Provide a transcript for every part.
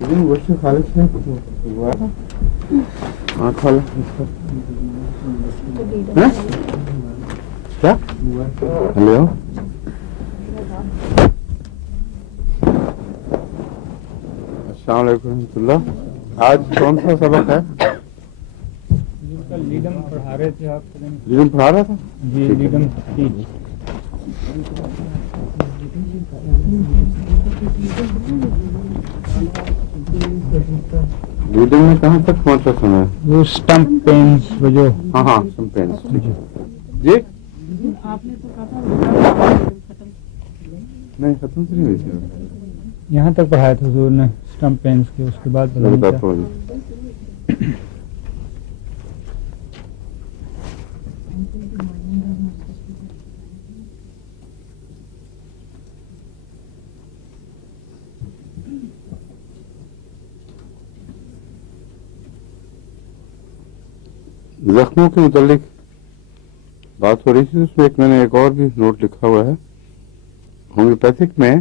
گوشت خالص ہے ہاں کھا لو کیا ہلو السلام علیکم ورحمۃ اللہ. آج کون سا سبق ہے؟ لیڈم پڑھا رہے تھے آپ. لیڈم پڑھا رہا تھا جی لیڈم ٹھیک. لیڈم میں کہاں تک پہنچا سنا ہے؟ وہ اسٹمپ پینس جو ہاں ہاں پینس جی آپ نے تو کہا تھا نہیں ختم سے نہیں ہوئی تھی. یہاں تک پڑھایا تھا حضور نے اسٹمپ پینس کے. اس کے بعد زخموں کے متعلق بات ہو رہی تھی. اس میں میں نے ایک اور بھی نوٹ لکھا ہوا ہے. ہومیوپیتھک میں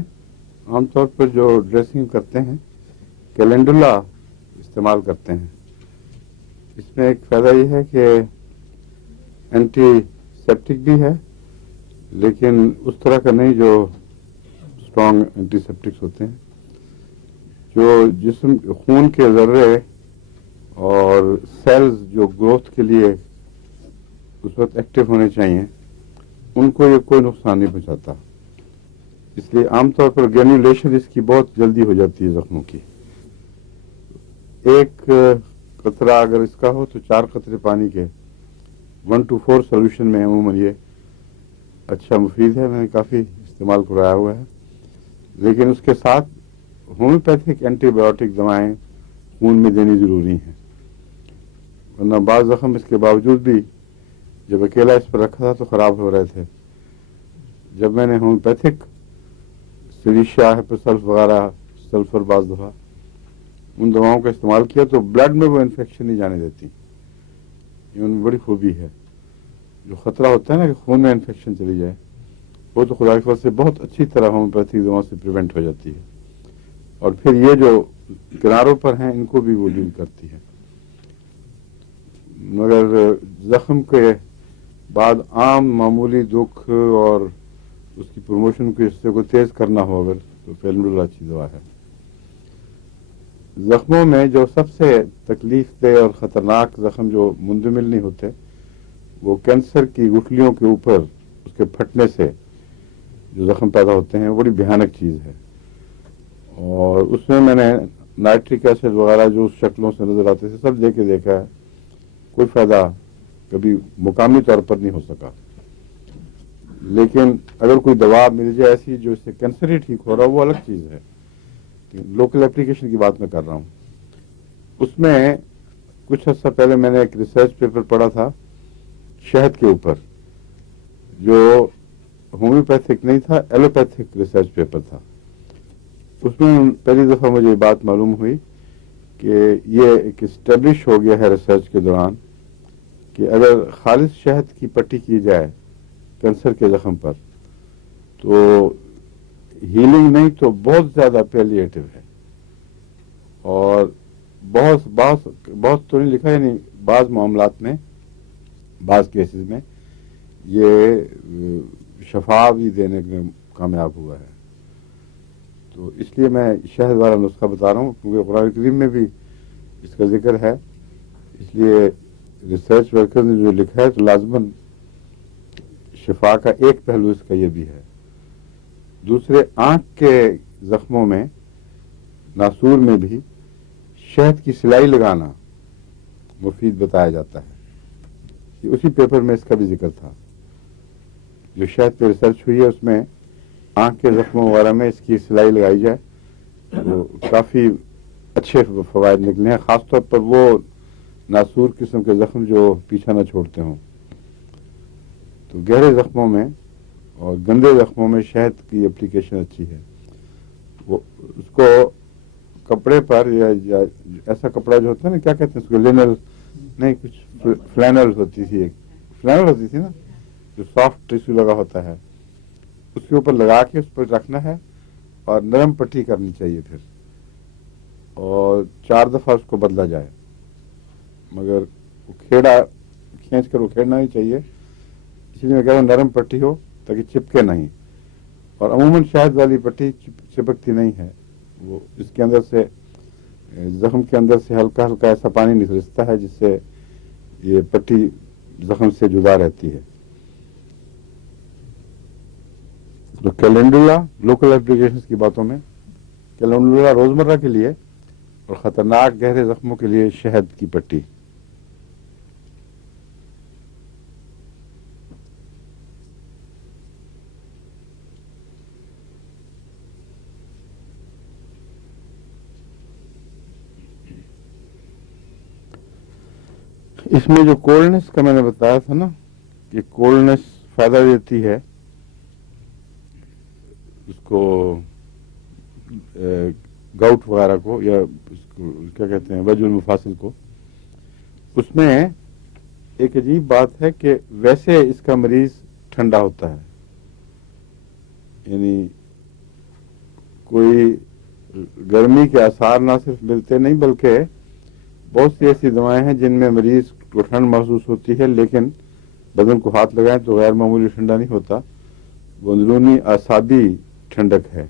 عام طور پر جو ڈریسنگ کرتے ہیں کیلنڈولا استعمال کرتے ہیں. اس میں ایک فائدہ یہ ہے کہ اینٹی سیپٹک بھی ہے لیکن اس طرح کا نہیں جو اسٹرانگ اینٹی سیپٹکس ہوتے ہیں. جو جسم خون کے ذرے اور سیلز جو گروتھ کے لیے اس وقت ایکٹیو ہونے چاہیے ان کو یہ کوئی نقصان نہیں پہنچاتا. اس لیے عام طور پر گرینولیشن اس کی بہت جلدی ہو جاتی ہے زخموں کی. ایک قطرہ اگر اس کا ہو تو 4 قطرے پانی کے 1 to 4 سولوشن میں عموماً یہ اچھا مفید ہے. میں نے کافی استعمال کرایا ہوا ہے. لیکن اس کے ساتھ ہومیوپیتھک اینٹی بایوٹک دوائیں خون میں دینی ضروری ہیں ورنہ بعض زخم اس کے باوجود بھی جب اکیلا اس پر رکھا تھا تو خراب ہو رہے تھے. جب میں نے ہومیوپیتھک سلیشیا ہیپوسلف وغیرہ سلفر بعض دفعہ ان دواؤں کا استعمال کیا تو بلڈ میں وہ انفیکشن نہیں جانے دیتی. یہ ان بڑی خوبی ہے. جو خطرہ ہوتا ہے نا کہ خون میں انفیکشن چلی جائے وہ تو خدا کی فضل سے بہت اچھی طرح ہومیوپیتھک دواؤں سے پریونٹ ہو جاتی ہے. اور پھر یہ جو کناروں پر ہیں ان کو بھی وہ ڈیل کرتی ہے. مگر زخم کے بعد عام معمولی دکھ اور اس کی پروموشن کے حصے کو تیز کرنا ہو اگر تو کیلنڈولا اچھی دوا ہے. زخموں میں جو سب سے تکلیف دہ اور خطرناک زخم جو مندمل نہیں ہوتے وہ کینسر کی گٹھلیوں کے اوپر اس کے پھٹنے سے جو زخم پیدا ہوتے ہیں وہ بڑی بھیانک چیز ہے. اور اس میں نے نائٹرک ایسڈ وغیرہ جو اس شکلوں سے نظر آتے تھے سب دے کے دیکھا ہے. کوئی فائدہ کبھی مقامی طور پر نہیں ہو سکا. لیکن اگر کوئی دوا مل جائے ایسی جو اس سے کینسر ہی ٹھیک ہو رہا وہ الگ چیز ہے. لوکل اپلیکیشن کی بات میں کر رہا ہوں. اس میں کچھ عرصہ پہلے میں نے ایک ریسرچ پیپر پڑھا تھا شہد کے اوپر جو ہومیوپیتھک نہیں تھا ایلوپیتھک ریسرچ پیپر تھا. اس میں پہلی دفعہ مجھے یہ بات معلوم ہوئی کہ یہ ایک اسٹیبلش ہو گیا ہے ریسرچ کے دوران کہ اگر خالص شہد کی پٹی کی جائے کینسر کے زخم پر تو ہیلنگ نہیں تو بہت زیادہ پیلیٹو ہے. اور بہت تو نہیں لکھا یعنی بعض معاملات میں بعض کیسز میں یہ شفا بھی دینے میں کامیاب ہوا ہے. تو اس لیے میں شہد والا نسخہ بتا رہا ہوں کیونکہ قرآن کریم میں بھی اس کا ذکر ہے. اس لیے ریسرچ ورکر نے جو لکھا ہے تو لازماً شفا کا ایک پہلو اس کا یہ بھی ہے. دوسرے آنکھ کے زخموں میں ناسور میں بھی شہد کی سلائی لگانا مفید بتایا جاتا ہے. یہ اسی پیپر میں اس کا بھی ذکر تھا. جو شہد پہ ریسرچ ہوئی ہے اس میں آنکھ کے زخموں وغیرہ میں اس کی سلائی لگائی جائے تو کافی اچھے فوائد نکلے ہیں. خاص طور پر وہ ناسور قسم کے زخم جو پیچھا نہ چھوڑتے ہوں. تو گہرے زخموں میں اور گندے زخموں میں شہد کی اپلیکیشن اچھی ہے. وہ اس کو کپڑے پر یا ایسا کپڑا جو ہوتا ہے نا کیا کہتے ہیں اس کو لینل نہیں کچھ فلینل ہوتی تھی ایک فلینل ہوتی تھی نا جو سافٹ ٹیشو لگا ہوتا ہے اس کے اوپر لگا کے اس پر رکھنا ہے اور نرم پٹی کرنی چاہیے پھر. और 4 दफ़ा उसको बदला जाए, मगर खेड़ा खींच कर उखेड़ना नहीं चाहिए। इसलिए मैं कह रहा हूँ नरम पट्टी हो ताकि चिपके नहीं। और अमूमन शहद वाली पट्टी चिपकती नहीं है, वो इसके अंदर से जख्म के अंदर से हल्का हल्का ऐसा पानी निकलता है जिससे ये पट्टी जख्म से जुदा रहती है। तो कैलेंडुला लोकल एप्लीकेशंस की बातों में, कैलेंडुला रोजमर्रा के लिए और खतरनाक गहरे जख्मों के लिए शहद की पट्टी। इसमें जो कोल्डनेस का मैंने बताया था ना कि कोल्डनेस फायदा देती है उसको गाउट वगैरह को, या उसको क्या कहते हैं वजुल मुफासिल को, उसमें एक अजीब बात है कि वैसे इसका मरीज ठंडा होता है, यानी कोई गर्मी के आसार ना सिर्फ मिलते नहीं बल्कि बहुत सी ऐसी दवाएं हैं जिनमें मरीज को ठंड महसूस होती है, लेकिन बदन को हाथ लगाएं तो गैर मामूली ठंडा नहीं होता, वो अंदरूनी आसाबी ठंडक है।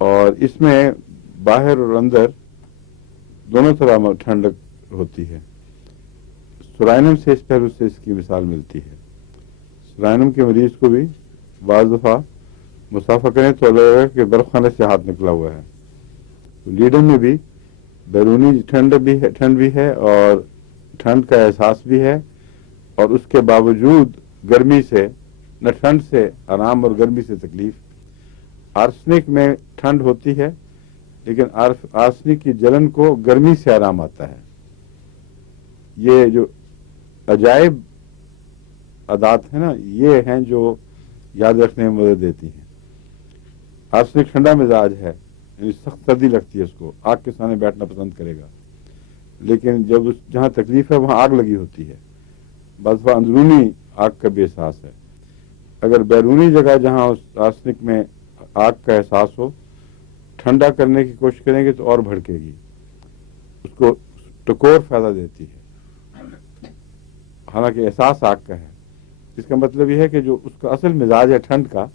और इसमें बाहर और अंदर दोनों तरह ठंडक होती है। सुराइनम से इस पहलू से इसकी मिसाल मिलती है। सुराइनम के मरीज को भी बाज़ दफ़ा मुसाफा करें तो लगेगा कि बर्फ खाने से हाथ निकला हुआ है। तो लीडम में भी बैरूनी ठंड भी है और ठंड का एहसास भी है, और उसके बावजूद गर्मी से, न ठंड से आराम और गर्मी से तकलीफ। आर्सेनिक में ठंड होती है लेकिन आर्सेनिक की जलन को गर्मी से आराम आता है। ये जो अजायब अदात है ना, ये हैं जो याद रखने में मदद देती हैं। आर्सेनिक ठंडा मिजाज है, यानी सख्त सर्दी लगती है, उसको आग के सामने बैठना पसंद करेगा, लेकिन जब उस जहाँ तकलीफ है वहाँ आग लगी होती है, बस वह अंदरूनी आग का भी एहसास है। अगर बैरूनी जगह जहाँ उस आर्सेनिक में आग का एहसास हो, ठंडा करने की कोशिश करेंगे तो और भड़केगी, उसको टकोर फायदा देती है, हालांकि एहसास आग का है। इसका मतलब यह है कि जो उसका असल मिजाज है ठंड का,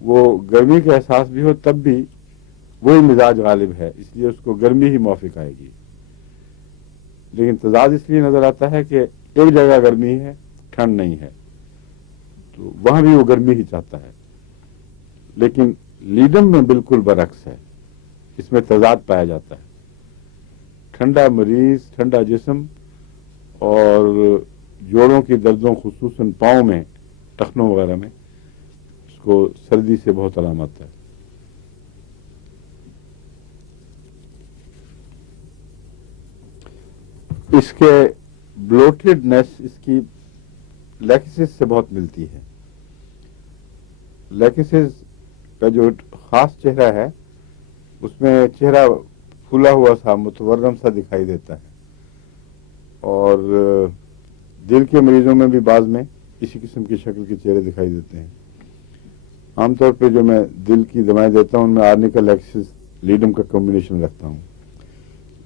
वो गर्मी का एहसास भी हो तब भी वही मिजाज गालिब है, इसलिए उसको गर्मी ही मौफिक आएगी। लेकिन तजाद इसलिए नजर आता है कि एक जगह गर्मी है, ठंड नहीं है, तो वहां भी वो गर्मी ही चाहता है। लेकिन लीडम में बिल्कुल बरक्स है, इसमें तजाद पाया जाता है। ठंडा मरीज, ठंडा जिस्म और जोड़ों की दर्दों, खुसूसन पाँव में, टखनों वगैरह में, इसको सर्दी से बहुत आराम आता है। इसके ब्लोटेडनेस इसकी लैक्सिस से बहुत मिलती है। लैक्सिस का जो खास चेहरा है उसमें चेहरा फूला हुआ सा, मुतवर्रम सा दिखाई देता है, और दिल के मरीजों में भी बाद में इसी किस्म की शक्ल के चेहरे दिखाई देते हैं। आमतौर पे जो मैं दिल की दवाएं देता हूं उनमें आर्निका, लैक्सिस, लीडम का कॉम्बिनेशन रखता हूं।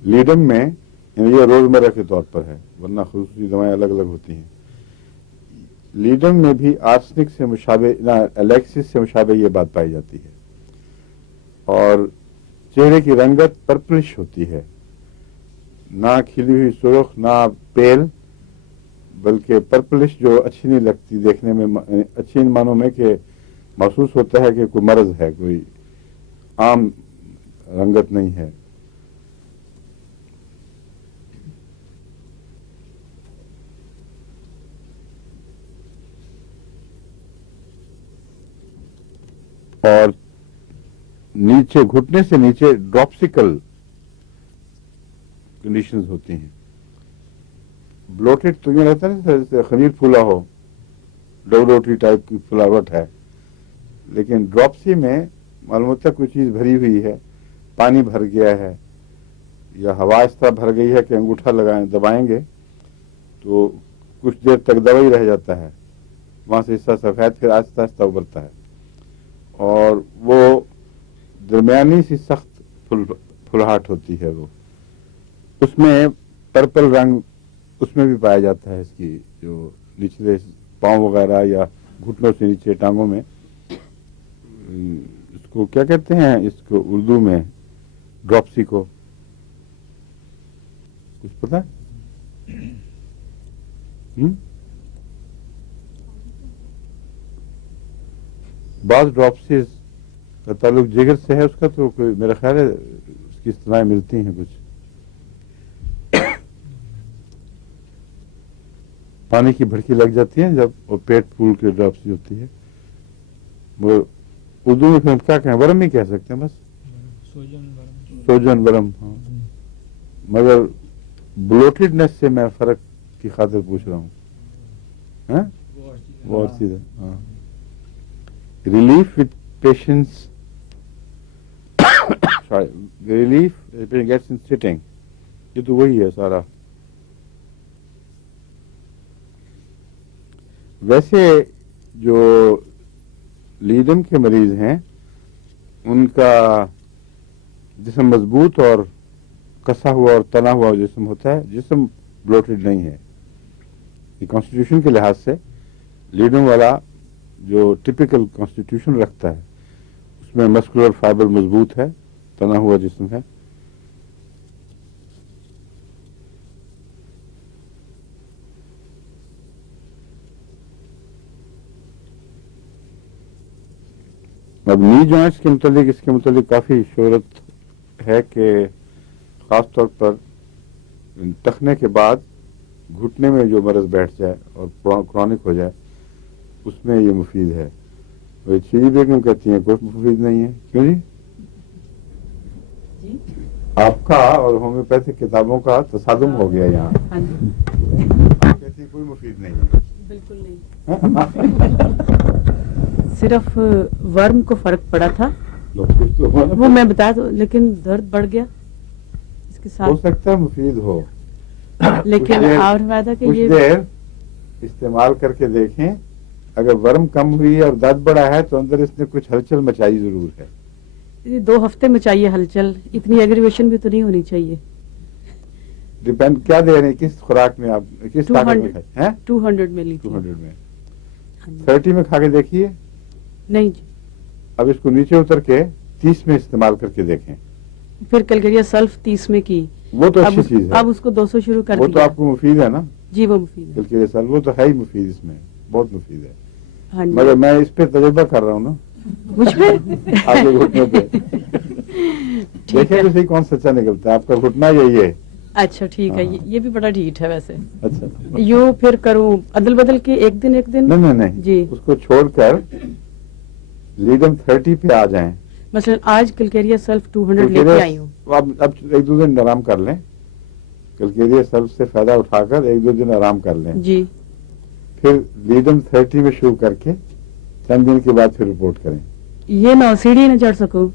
लीडम में ये रोजमर्रा के तौर पर है, वरना खुसूसी दवाएं अलग अलग होती हैं। लीडम में भी आर्सेनिक से मुशाबे, लैक्सिस से मुशाबे ये बात पाई जाती है, और चेहरे की रंगत पर्पलिश होती है, ना खिली हुई सुर्ख ना पेल, बल्कि पर्पलिश, जो अच्छी नहीं लगती देखने में, अच्छी इन मानों में कि महसूस होता है कि कोई मर्ज है, कोई आम रंगत नहीं है। और नीचे, घुटने से नीचे ड्रॉप्सिकल कंडीशंस होती हैं। ब्लोटेड तो ये रहता है जैसे खमीर फूला हो, डो रोटी टाइप की फुलावट है, लेकिन ड्रॉप्सी में मालूम होता है कोई चीज भरी हुई है, पानी भर गया है, या हवा इस तरह भर गई है कि अंगूठा लगाएं, दबाएंगे तो कुछ देर तक दबा ही रह जाता है, वहां से हिस्सा सफेद फिर आहिस्ता आहिस्ता उभरता है, और वो दरमियानी सी सख्त फुलाहट होती है वो, उसमें पर्पल रंग उसमें भी पाया जाता है, इसकी जो निचले पाँव वगैरह या घुटनों से नीचे टांगों में, इसको क्या कहते हैं इसको उर्दू में, ड्रॉप्सी को, कुछ पता है? बाज ड्रॉप्सीज का ताल्लुक जिगर से है उसका, तो कोई मेरा ख्याल है उसकी इस्तलाहें मिलती हैं कुछ। पानी की भड़की लग जाती है जब वो पेट फूल के ड्रॉप्सी होती है, वो उर्दू में फिर हम क्या कहें, वरम ही कह सकते हैं बस, सोजन वरम। हाँ, मगर ब्लोटेडनेस से मैं फर्क की खातिर पूछ रहा हूँ, वो और सीधा। हाँ, relief with patience, relief gets in sitting, ये तो वही है सारा। वैसे जो लीडम के मरीज हैं उनका जिस्म मजबूत और कसा हुआ और तना हुआ जिस्म होता है, जिस्म ब्लोटेड नहीं है। ये कॉन्स्टिट्यूशन के लिहाज से लीडम वाला जो टिपिकल कॉन्स्टिट्यूशन रखता है उसमें मस्कुलर फाइबर मजबूत है, तना हुआ जिस्म है। अब नी जॉइंट्स के मुतालिक, इसके मुतालिक काफ़ी शोहरत है कि ख़ास तौर पर टखने के बाद घुटने में जो मरज़ बैठ जाए और क्रॉनिक हो जाए उसमें ये मुफीद है। वही चीनी बेगम कहती हैं कोई मुफीद नहीं है। क्यों जी? आपका और होम्योपैथिक किताबों का तसादुम हो गया यहाँ। हाँ जी, आप कहती हैं कोई मुफीद नहीं है। बिल्कुल नहीं। सिर्फ वर्म को फर्क पड़ा था, वो मैं बता दूं, लेकिन दर्द बढ़ गया इसके हो साथ। सकता है मुफीद हो, लेकिन और वादा कि कुछ ये देर इस्तेमाल करके देखें, अगर वर्म कम हुई है और दर्द बढ़ा है तो अंदर इसने कुछ हलचल मचाई जरूर है। ये 2 हफ्ते में चाहिए हलचल, इतनी एग्रीवेशन भी तो नहीं होनी चाहिए। डिपेंड क्या दे रहे हैं, किस खुराक में आप, किस ताकत में खाए हैं? 200 में ली थी। 200 में। हाँ जी। 30 में खा के देखिए, नहीं जी, अब इसको नीचे उतर के 30 में इस्तेमाल करके देखें। फिर कलकरिया सल्फ 30 में की। वो तो अच्छी अब चीज है, अब उसको 200 शुरू कर वो तो दिया। आपको मुफीद है ना, जी वो मुफीद है। बल्कि सर वो तो है ही मुफीद, इसमें बहुत मुफीद है। हाँ जी, मगर मैं इस पे तजुर्बा कर रहा हूँ ना, मुझ पे आपके घुटने पे। ठीक देखें है। तो सही कौन सच्चा निकलता है, आपका घुटना यही है। अच्छा ठीक है, हाँ। ये भी बड़ा ढीठ है वैसे। अच्छा, यूं फिर करूं अदल बदल के एक दिन नहीं नहीं जी। उसको छोड़कर लीडम 30 पे आ जाएं। मसलन आज कलकेरिया सल्फ 200 लेके आई हूँ। अब 1-2 दिन आराम कर लें, कलकेरिया सल्फ से फायदा उठाकर 1-2 दिन आराम कर लें, जी फिर लीडम 30 में शुरू करके चंद दिन के बाद फिर रिपोर्ट करें। ये ना सीढ़ी न चढ़ सकूं।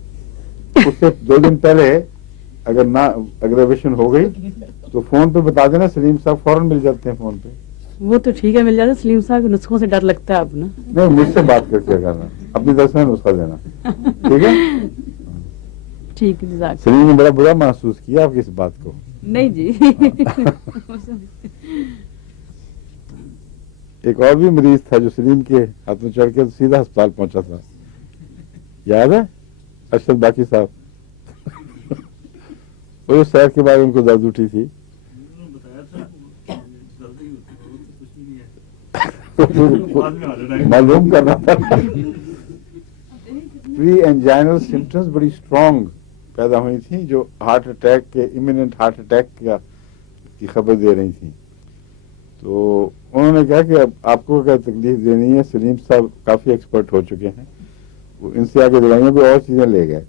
उससे 2 दिन पहले अगर ना अग्रेवेशन हो गई तो फोन पे बता देना, सलीम साहब फौरन मिल जाते हैं फोन पे। वो तो ठीक है, मिल जाता। सलीम साहब के नुस्खों से डर लगता है अब ना। नहीं, मुझसे बात करके करना, अपनी तरफ से नुस्खा देना, ठीक है? ठीक है, जज़ाक। सलीम ने बड़ा बुरा महसूस किया आपकी इस बात को। नहीं जी। एक और भी मरीज था जो सलीम के हाथ में चढ़ के सीधा अस्पताल पहुंचा था, याद है? अरशद बाकी साहब। वो सैर के बाद उनको दर्द उठी थी। मालूम करना था। प्री एंजाइनल सिम्टम्स बड़ी स्ट्रॉन्ग पैदा हुई थी जो हार्ट अटैक के, इमिनेंट हार्ट अटैक की खबर दे रही थी। तो उन्होंने कहा कि अब आपको क्या तकलीफ देनी है, सलीम साहब काफी एक्सपर्ट हो चुके हैं, वो इनसे आगे दवाइयां भी और चीजें ले गए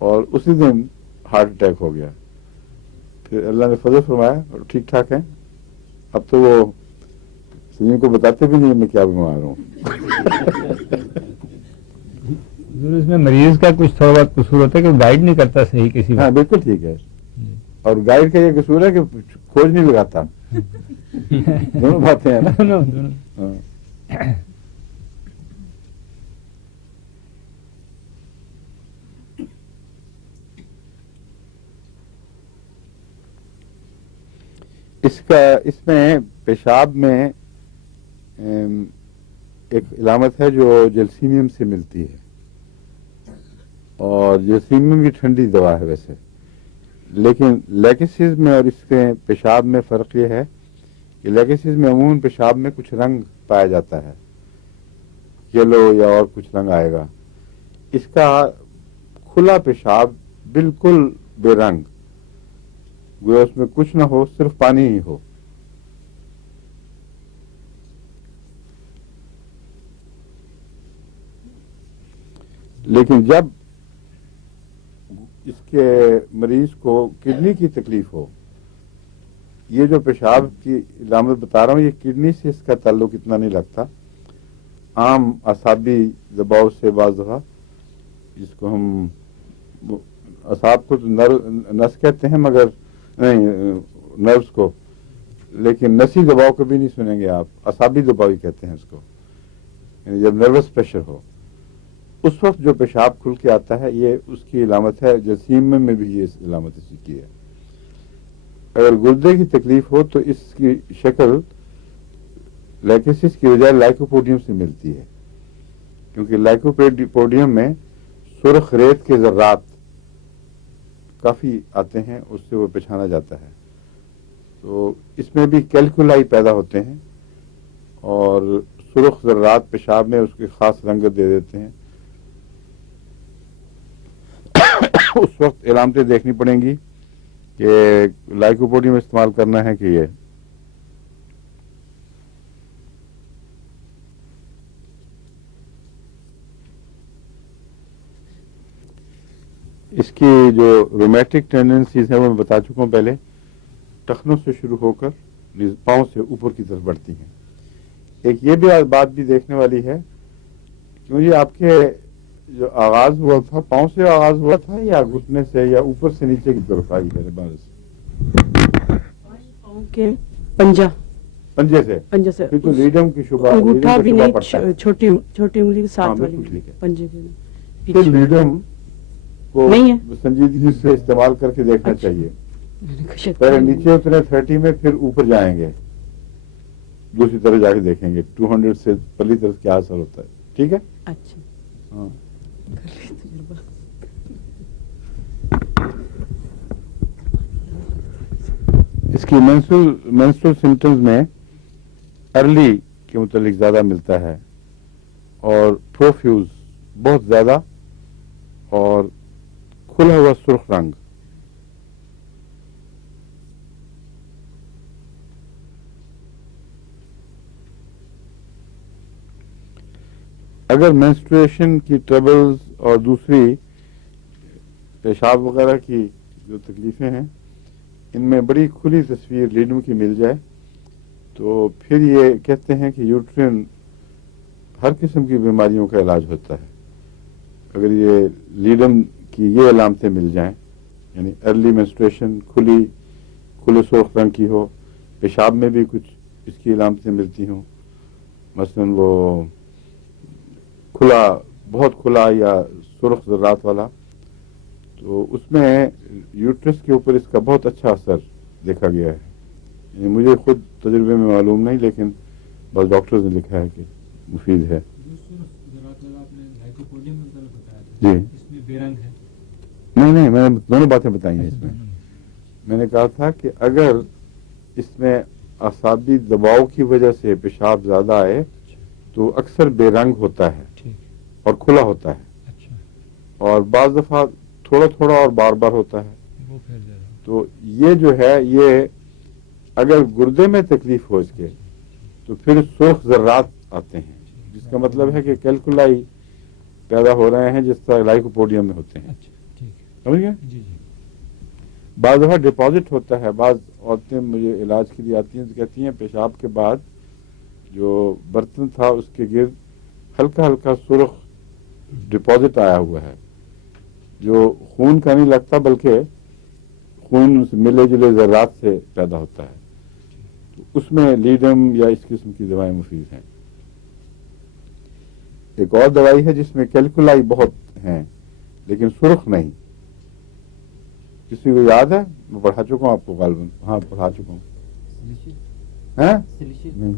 और उसी दिन हार्ट अटैक हो गया। फिर अल्लाह ने फजल फरमाया और ठीक ठाक है। अब तो वो सलीम को बताते भी नहीं मैं क्या बीमार हूँ। इसमें मरीज का कुछ थोड़ा बहुत कसूर होता है कि गाइड नहीं करता सही किसी हाँ बिल्कुल ठीक है, और गाइड का ये कसूर है कि खोज नहीं लगाता। दोनों बातें हैं ना। दोनों। हाँ। اس میں پیشاب میں ایک علامت ہے جو جلسیمیم سے ملتی ہے، اور جلسیمیم بھی ٹھنڈی دوا ہے ویسے، لیکن لیکسز میں اور اس کے پیشاب میں فرق یہ ہے کہ لیکسز میں عموماً پیشاب میں کچھ رنگ پایا جاتا ہے، یلو یا اور کچھ رنگ آئے گا. اس کا کھلا پیشاب بالکل بے رنگ، گویا اس میں کچھ نہ ہو، صرف پانی ہی ہو. لیکن جب اس کے مریض کو کڈنی کی تکلیف ہو، یہ جو پیشاب کی علامت بتا رہا ہوں یہ کڈنی سے اس کا تعلق اتنا نہیں لگتا، عام اعصابی دباؤ سے بعض دفعہ، جس کو ہم اعصاب کو نس کہتے ہیں مگر نہیں نروس کو، لیکن نسی دباؤ کبھی نہیں سنیں گے آپ، اعصابی دباؤ ہی کہتے ہیں اس کو، یعنی جب نروس پریشر ہو اس وقت جو پیشاب کھل کے آتا ہے یہ اس کی علامت ہے. جسیم میں بھی یہ علامت اسی کی ہے. اگر گردے کی تکلیف ہو تو اس کی شکل لیکسس کی بجائے لائکوپوڈیم سے ملتی ہے، کیونکہ لائکوپوڈیم میں سرخ ریت کے ذرات کافی آتے ہیں، اس سے وہ پہچانا جاتا ہے. تو اس میں بھی کیلکولائی پیدا ہوتے ہیں اور سرخ ذرات پیشاب میں اس کی خاص رنگت دے دیتے ہیں. اس وقت علامتیں دیکھنی پڑیں گی کہ لائکوپوڈیم استعمال کرنا ہے کہ یہ. اس کی جو رومیٹک ٹینڈنسیز ہیں وہ میں بتا چکا ہوں پہلے، ٹخنوں سے شروع ہو کر پاؤں سے اوپر کی طرف بڑھتی ہیں. ایک یہ بھی بات بھی دیکھنے والی ہے کہ یہ آپ کے جو آغاز ہوا تھا پاؤں سے آغاز ہوا تھا یا گھٹنے سے یا اوپر سے نیچے کی طرف آئی ہے پاؤں کے پنجے سے پھر تو لیڈم کی شبہ انگوٹھا بھی نہیں، چھوٹی انگلی کے ساتھ والی پنجے کے پھر لیڈم کو سنجیدگی سے استعمال کر کے دیکھنا چاہیے. پہلے نیچے اترے 30 میں، پھر اوپر جائیں گے، دوسری طرف جا کے دیکھیں گے 200 سے پرلی طرف کیا اثر ہوتا ہے. ٹھیک ہے؟ اچھا. ہاں اس کی مینسٹرل سمٹمز میں ارلی کے متعلق زیادہ ملتا ہے اور پروفیوز بہت زیادہ اور کھلا ہوا سرخ رنگ. اگر مینسٹریشن کی ٹربلز اور دوسری پیشاب وغیرہ کی جو تکلیفیں ہیں ان میں بڑی کھلی تصویر لیڈم کی مل جائے تو پھر یہ کہتے ہیں کہ یوٹرین ہر قسم کی بیماریوں کا علاج ہوتا ہے. اگر یہ لیڈم کی یہ علامتیں مل جائیں، یعنی ارلی مینسٹریشن، کھلے سرخ رنگ کی ہو، پیشاب میں بھی کچھ اس کی علامتیں ملتی ہوں، مثلا وہ کھلا، بہت کھلا یا سرخ ذرات والا، تو اس میں یوٹرس کے اوپر اس کا بہت اچھا اثر دیکھا گیا ہے. یعنی مجھے خود تجربے میں معلوم نہیں، لیکن بس ڈاکٹرز نے لکھا ہے کہ مفید ہے. جی نہیں میں نے دونوں باتیں بتائی ہیں. اس میں نے کہا تھا کہ اگر اس میں اعصابی دباؤ کی وجہ سے پیشاب زیادہ آئے تو اکثر بے رنگ ہوتا ہے اور کھلا ہوتا ہے، اور بعض دفعہ تھوڑا تھوڑا اور بار بار ہوتا ہے. تو یہ جو ہے یہ اگر گردے میں تکلیف ہو اس کے تو پھر سرخ ذرات آتے ہیں، جس کا مطلب ہے کہ کیلکولائی پیدا ہو رہے ہیں جس طرح لائکوپوڈیم میں ہوتے ہیں. سمجھ گئے؟ بعض دفعہ ڈپازٹ ہوتا ہے. بعض عورتیں مجھے علاج کے لیے آتی ہیں تو کہتی ہیں پیشاب کے بعد جو برتن تھا اس کے گرد ہلکا ہلکا سرخ ڈپازٹ آیا ہوا ہے، جو خون کا نہیں لگتا بلکہ خون ملے جلے ذرات سے پیدا ہوتا ہے. تو اس میں لیڈم یا اس قسم کی دوائیں مفید ہیں. ایک اور دوائی ہے جس میں کیلکولائی بہت ہیں لیکن سرخ نہیں. کسی کو یاد ہے؟ میں پڑھا چکا ہوں آپ کو غالباً. ہاں پڑھا چکا ہوں. हैं? नहीं।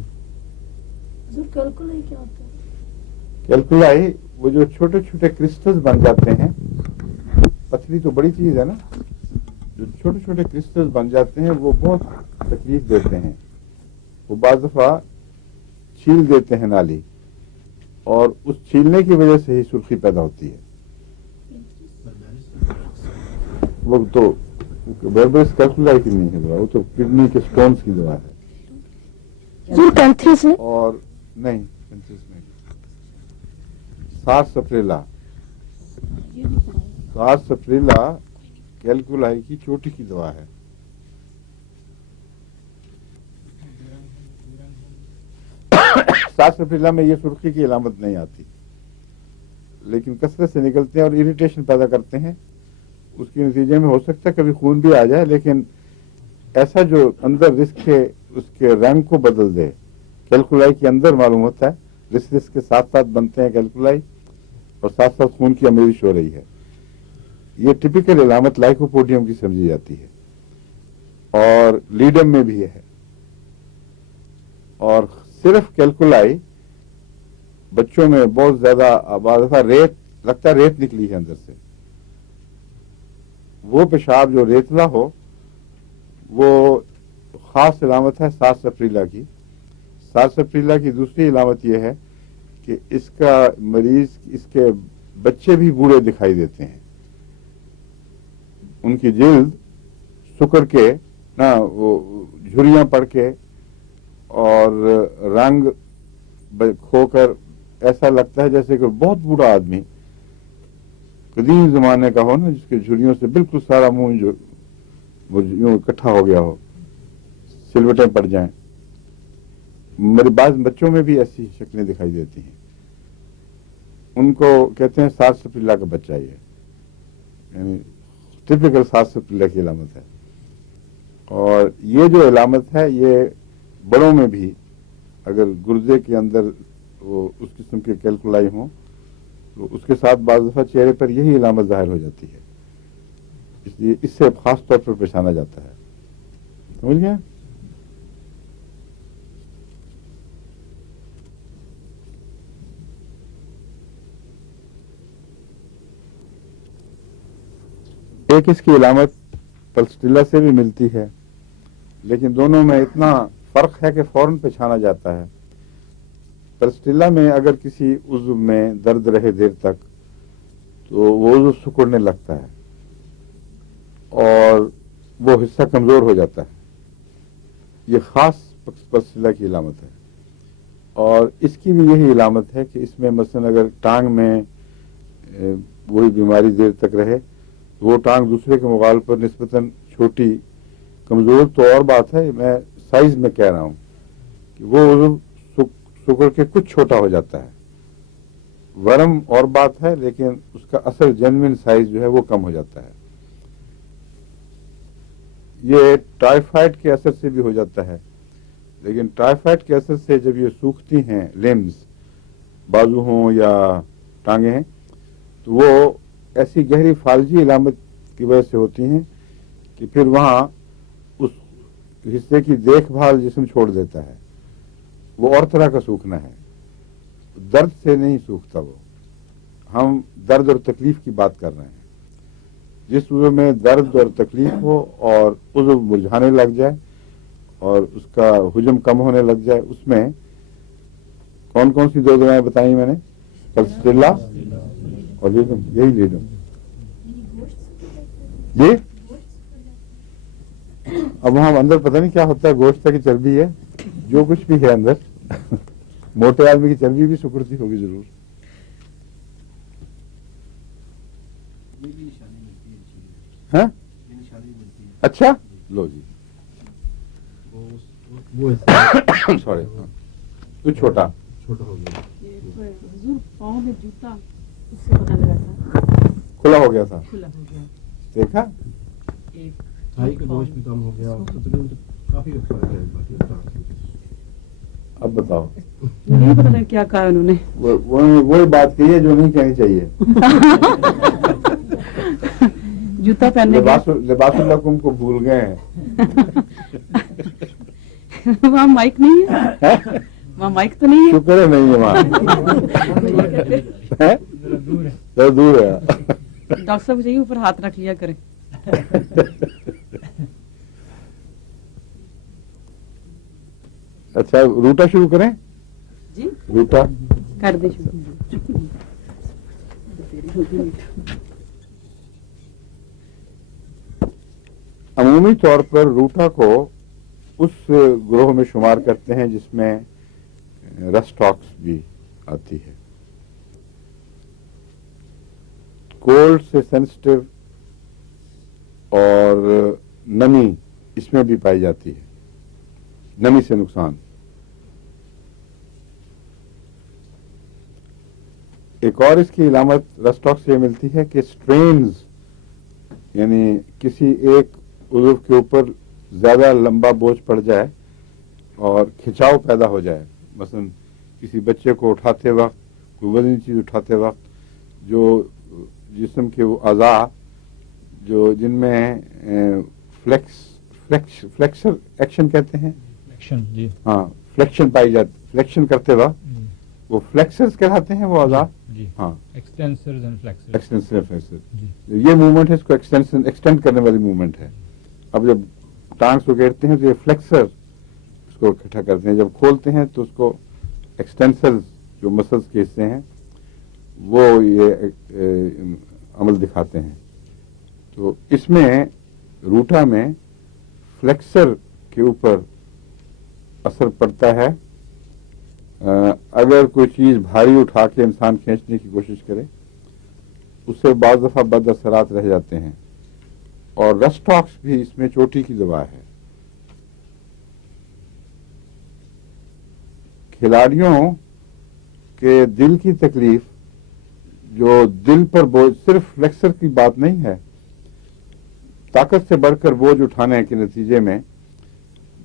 कैलकुलाई क्या होता है? कैलकुलाई वो जो छोटे छोटे क्रिस्टल्स बन जाते हैं, पथरी तो बड़ी चीज है ना, जो छोटे छोटे क्रिस्टल्स बन जाते हैं वो बहुत तकलीफ देते हैं। वो बाज़ दफा छील देते हैं नाली, और उस छीलने की वजह से ही सुर्खी पैदा होती है। वो तो बेरबेस कैलकुलाई की नहीं है दवा, वो तो किडनी के स्टोन्स की दवा है। हुजूर कैंथ्रिस में और नहीं, कैंथ्रिस में सारसप्रेला, सारसप्रेला कैलकुलाई की चोटी की दवा है। सारसप्रेला में ये सुर्खी की अलामत नहीं आती, लेकिन कसरत से निकलते हैं और इरिटेशन पैदा करते हैं। उसके नतीजे में हो सकता है कभी खून भी आ जाए, लेकिन ऐसा जो अंदर रिस्क है उसके रंग को बदल दे। कैलकुलाई के अंदर मालूम होता है रिस्क के साथ साथ बनते हैं कैलकुलाई, और साथ साथ खून की अमेरिश हो रही है। ये टिपिकल अलामत लाइकोपोडियम की समझी जाती है, और लीडम में भी है। और सिर्फ कैलकुलाई बच्चों में बहुत ज्यादा रेत लगता है, रेत निकली है अंदर से। वो पेशाब जो रेतला हो वो खास अलामत है सारसप्रेला की। सारसप्रेला की दूसरी अलामत यह है कि इसका मरीज, इसके बच्चे भी बूढ़े दिखाई देते हैं। उनकी जिल्द सुकर के ना, वो झुर्रियां पड़ के और रंग खोकर ऐसा लगता है जैसे कि बहुत बूढ़ा आदमी कदीम जमाने का हो ना, जिसके झुर्रियों से बिल्कुल सारा मुंह जो वो यूं इकट्ठा हो गया हो, सिलवटें पड़ जाएं। मेरे बाज बच्चों में भी ऐसी शक्लें दिखाई देती हैं। उनको कहते हैं सारसप्रेला का बच्चा, ये यानी टिपिकल सारसप्रेला की अलामत है। और ये जो अलामत है ये बड़ों में भी, अगर गुर्दे के अंदर वो उस किस्म के कैलकुलाई हों तो उसके साथ बाज़ दफा चेहरे पर यही अलामत जाहिर हो जाती है। इसलिए इससे खास तौर पर पहचाना जाता है। समझ गया? एक इसकी अलामत पल्स्टिला से भी मिलती है, लेकिन दोनों में इतना फर्क है कि फौरन पहचाना जाता है। पल्स्टिला में अगर किसी उज़्व में दर्द रहे देर तक तो वो उज़्व सिकुड़ने लगता है और वो हिस्सा कमजोर हो जाता है। ये खास पल्स्टिला की अलामत है। और इसकी भी यही अलामत है कि इसमें मसलन अगर टांग में वही बीमारी देर तक रहे, वो टांग दूसरे के मुकाबले पर निस्बतन छोटी कमजोर तो और बात है, मैं साइज में कह रहा हूं कि वो उज़्व सुकुड़ के कुछ छोटा हो जाता है। वर्म और बात है, लेकिन उसका असल जेन्युइन साइज जो है वो कम हो जाता है। ये टाइफाइड के असर से भी हो जाता है, लेकिन टाइफाइड के असर से जब ये सूखती हैं लिम्स, बाजू हों या टांगे हैं, तो वो ऐसी गहरी फालजी अलामत की वजह से होती हैं कि फिर वहां उस हिस्से की देखभाल जिस्म छोड़ देता है। वो और तरह का सूखना है, दर्द से नहीं सूखता वो। हम दर्द और तकलीफ की बात कर रहे हैं। जिस उज़्व में दर्द और तकलीफ हो और उज़्व मुरझाने लग जाए और उसका हुजम कम होने लग जाए, उसमें कौन कौन सी दो दवाएं बताई मैंने? पल्स्टिला और लीडम, यही लीडम जी। अब वहां अंदर पता नहीं क्या होता है, गोश्त की चर्बी है, जो कुछ भी है अंदर मोटे आदमी की चर्बी भी सुकुड़ती होगी जरूर। हाँ? अच्छा, लो जी, सॉरी, तो छोटा हो गया। हुजूर पाँव में जूता, उससे पता लगा था खुला हो गया था। खुला हो गया। देखा, एक थाई का गोश्त भी कम हो गया, तकरीबन काफी फर्क है। अब बताओ, नहीं पता नहीं क्या कहा उन्होंने। वही बात कही है जो नहीं कहनी चाहिए। जूता पहनने लिबासुल लकुम को भूल गए हैं। वहाँ माइक नहीं है, वहाँ माइक तो नहीं है। शुक्र है नहीं है वहाँ, हैं? जरा दूर है। तो दूर है। डॉक्टर साहब को चाहिए ऊपर हाथ रख लिया करें। अच्छा, रूटा शुरू करें? जी रूटा कर दे शुरू। अमूमी तौर पर रूटा को उस ग्रोह में शुमार करते हैं जिसमें रस्टॉक्स भी आती है। कोल्ड से सेंसिटिव और नमी इसमें भी पाई जाती है, नमी से नुकसान। एक और इसकी इलामत रस्टॉक्स से मिलती है कि स्ट्रेन्स, यानी किसी एक उज़्व के ऊपर ज्यादा लंबा बोझ पड़ जाए और खिंचाव पैदा हो जाए। मसलन किसी बच्चे को उठाते वक्त, कोई वजनी चीज उठाते वक्त, जो जिस्म के वो अज़ा जो जिनमें फ्लेक्सर एक्शन कहते हैं, एक्शन जी। हाँ, फ्लेक्शन पाई जाती, फ्लेक्शन करते वक्त वो फ्लेक्सर्स कहलाते हैं वो अज़ा। जी हाँ, extensors and flexors. Extensive flexor, जी ये मूवमेंट है, इसको एक्सटेंड करने वाली मूवमेंट है। अब जब टांग्स को घेरते हैं तो ये फ्लेक्सर उसको इकट्ठा करते हैं, जब खोलते हैं तो उसको एक्सटेंसर्स जो मसल्स के हिस्से हैं वो ये अमल दिखाते हैं। तो इसमें रूटा में फ्लेक्सर के ऊपर असर पड़ता है। अगर कोई चीज भारी उठा के इंसान खींचने की कोशिश करे उससे बाज़ दफा बद असरात रह जाते हैं, और रस्टॉक्स भी इसमें चोटी की दवा है। खिलाड़ियों के दिल की तकलीफ, जो दिल पर बोझ, सिर्फ फ्लेक्सर की बात नहीं है, ताकत से बढ़कर बोझ उठाने के नतीजे में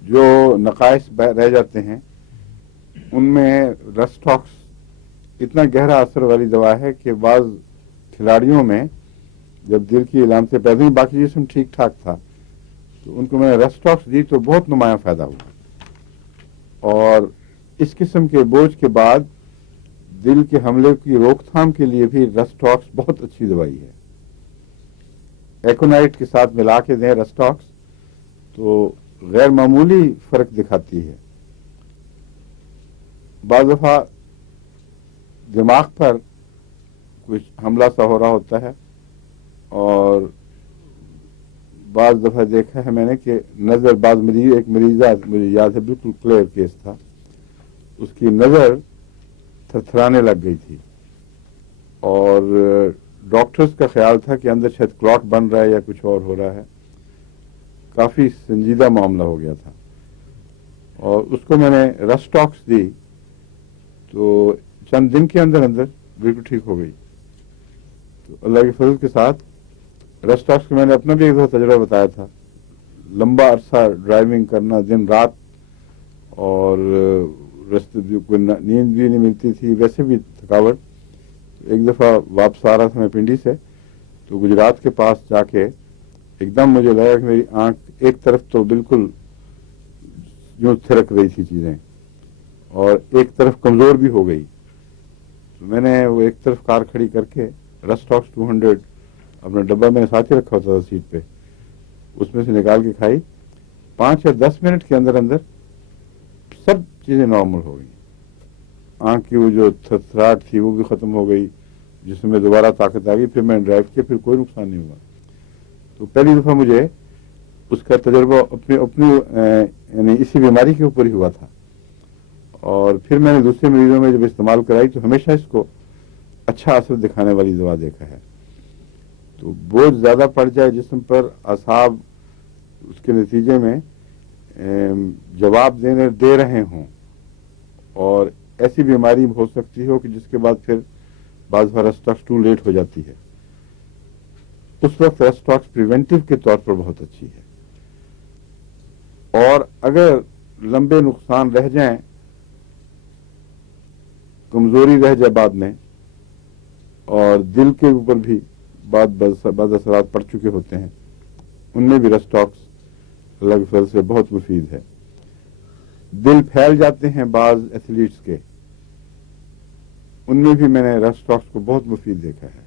जो नकाइस रह जाते हैं उनमें रस्टॉक्स इतना गहरा असर वाली दवा है कि बाज खिलाड़ियों में जब दिल की इलाम से पैदा, बाकी जिस्म ठीक ठाक था, तो उनको मैंने रस्टॉक्स दी तो बहुत नुमाया फायदा हुआ। और इस किस्म के बोझ के बाद दिल के हमले की रोकथाम के लिए भी रस्टॉक्स बहुत अच्छी दवाई है। एकोनाइट के साथ मिला के दें रस्टॉक्स तो गैर मामूली फर्क दिखाती है। बाज़ दफा दिमाग पर कुछ हमला सा हो रहा होता है, और बाज़ दफा देखा है मैंने कि नजर, बाज मरीज, एक मरीजा मुझे याद है, बिल्कुल क्लियर केस था, उसकी नजर थरथराने लग गई थी और डॉक्टर्स का ख्याल था कि अंदर शायद क्लॉट बन रहा है या कुछ और हो रहा है। काफी संजीदा मामला हो गया था और उसको मैंने रस्टॉक्स दी तो चंद दिन के अंदर अंदर बिल्कुल ठीक हो गई। तो अल्लाह के फजल के साथ रस्टॉक्स को मैंने अपना भी एक दो तजुर्बा बताया था। लंबा अरसा ड्राइविंग करना दिन रात, और रास्ते कोई नींद भी नहीं मिलती थी, वैसे भी थकावट। एक दफा वापस आ रहा था मैं पिंडी से, तो गुजरात के पास जाके एकदम मुझे लगा कि मेरी आंख एक तरफ तो बिल्कुल यूं थिरक रही थी चीजें, और एक तरफ कमजोर भी हो गई। तो मैंने वो एक तरफ कार खड़ी करके रस्टॉक्स 200 अपना डब्बा मैंने साथ ही रखा होता था सीट पे, उसमें से निकाल के खाई। 5 या 10 मिनट के अंदर अंदर सब चीजें नॉर्मल हो गई। आंख की वो जो थरथराहट थी वो भी खत्म हो गई, जिसमें दोबारा ताकत आ गई। फिर मैंने ड्राइव किया, फिर कोई नुकसान नहीं हुआ। तो पहली दफा मुझे उसका तजुर्बा अपनी यानी इसी बीमारी के ऊपर ही हुआ था, और फिर मैंने दूसरे मरीजों में जब इस्तेमाल कराई तो हमेशा इसको अच्छा असर दिखाने वाली दवा देखा है। तो बोझ ज्यादा पड़ जाए जिस्म पर, असाब उसके नतीजे में जवाब दे रहे हों, और ऐसी बीमारी हो सकती हो कि जिसके बाद फिर बाज़ बार रस्टॉक्स टू लेट हो जाती है, उस वक्त रस्टॉक्स प्रिवेंटिव के तौर पर बहुत अच्छी है। और अगर लंबे नुकसान रह जाएं, कमजोरी रह जाए बाद में, और दिल के ऊपर भी बाद असरात पड़ चुके होते हैं, उनमें भी रस्टॉक्स अल्लाह के फजल से बहुत मुफीद है। دل پھیل جاتے ہیں بعض ایتھلیٹس کے، ان میں بھی میں نے رش ٹاکس کو بہت مفید دیکھا ہے.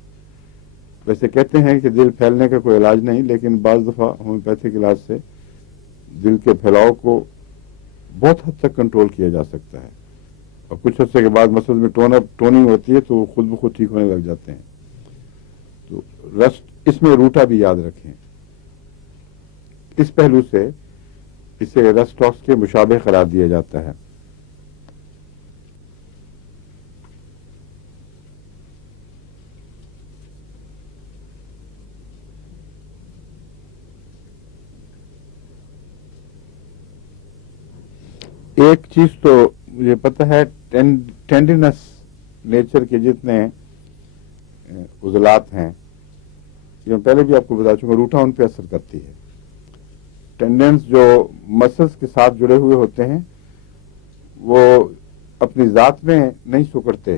ویسے کہتے ہیں کہ دل پھیلنے کا کوئی علاج نہیں، لیکن بعض دفعہ ہومیوپیتھک علاج سے دل کے پھیلاؤ کو بہت حد تک کنٹرول کیا جا سکتا ہے، اور کچھ عرصے کے بعد مسل میں ٹوننگ ہوتی ہے تو وہ خود بخود ٹھیک ہونے لگ جاتے ہیں. تو اس میں روٹا بھی یاد رکھیں. اس پہلو سے اسے رس ٹاکس کے مشابہ قرار دیا جاتا ہے. ایک چیز تو مجھے پتہ ہے، ٹینڈنس نیچر کے جتنے عضلات ہیں، یہ میں پہلے بھی آپ کو بتا چکا، روٹا ان پہ اثر کرتی ہے. ٹینڈنس جو مسلس کے ساتھ جڑے ہوئے ہوتے ہیں وہ اپنی ذات میں نہیں سکڑتے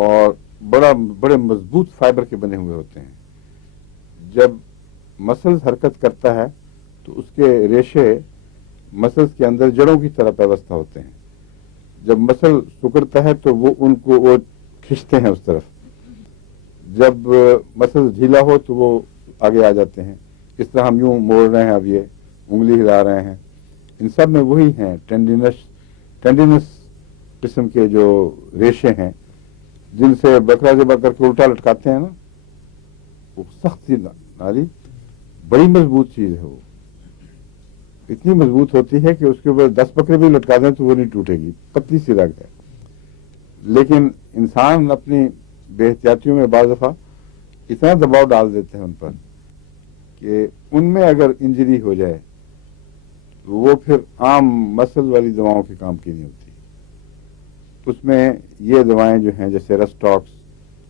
اور بڑے مضبوط فائبر کے بنے ہوئے ہوتے ہیں. جب مسلس حرکت کرتا ہے تو اس کے ریشے مسلس کے اندر جڑوں کی طرح پیوستہ ہوتے ہیں. جب مسل سکڑتا ہے تو وہ کھینچتے ہیں اس طرف. جب مسل ڈھیلا ہو تو وہ آگے آ جاتے ہیں. اس طرح ہم یوں موڑ رہے ہیں، اب یہ انگلی ہلا رہے ہیں، ان سب میں وہی ہیں ٹینڈنس قسم کے جو ریشے ہیں جن سے بکرا ذبح کر کے الٹا لٹکاتے ہیں نا، وہ سخت سی نالی بڑی مضبوط چیز ہے. وہ اتنی مضبوط ہوتی ہے کہ اس کے اوپر 10 بکرے بھی لٹکا دیں تو وہ نہیں ٹوٹے گی، پتلی سی رگ ہے. لیکن انسان اپنی بے احتیاطیوں میں بعض دفعہ اتنا دباؤ ڈال دیتے ہیں ان پر کہ ان میں اگر انجری ہو جائے تو وہ پھر عام مسل والی دواؤں کے کام کی نہیں ہوتی. اس میں یہ دوائیں جو ہیں جیسے رس ٹاکس،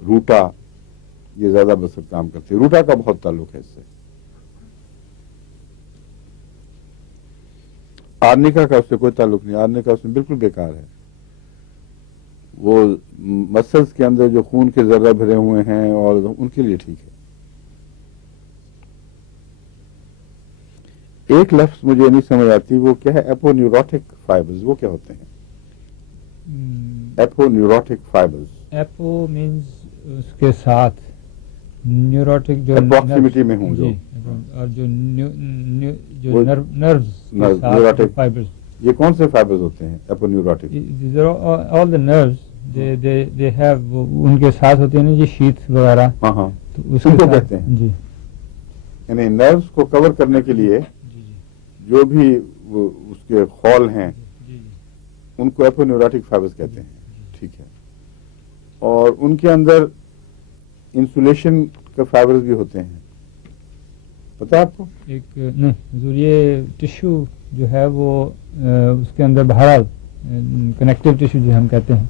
روٹا، یہ زیادہ بسر کام کرتی ہے. روٹا کا بہت تعلق ہے اس سے. آرنیکا کا اس سے کوئی تعلق نہیں. آرنیکا اس میں بالکل بیکار ہے. وہ مسلس کے اندر جو خون کے ذرے بھرے ہوئے ہیں اور ان کے لیے ٹھیک ہے. ایک لفظ مجھے نہیں سمجھ آتی، وہ کیا ہے؟ ایپو نیوروٹک فائبرز. وہ کیا ہوتے ہیں ایپو نیوروٹک فائبرز؟ ایپو مینز اس کے ساتھ، نیوروٹک جو اپروکسیمیٹی میں ہوں جو، اور جو نروز فائبرز. یہ کون سے فائبرز ہوتے ہیں aponeurotic? All the nerves they have, ان کے ساتھ ہوتے ہیں نا جی شیتھ وغیرہ. ہاں ہاں، تو اس کو کے کہتے ہیں جی، یعنی نروز کو کور کرنے کے لیے جو بھی اس کے خول ہیں ان کو ایپو نیوروٹک فائبرز کہتے ہیں. ٹھیک ہے. اور ان کے اندر انسولیشن کے فائبرز بھی ہوتے ہیں، پتہ ہے آپ کو؟ ایک نہیں حضور، یہ ٹشو جو ہے وہ اس کے اندر بہرحال کنیکٹیو ٹشو جو ہم کہتے ہیں،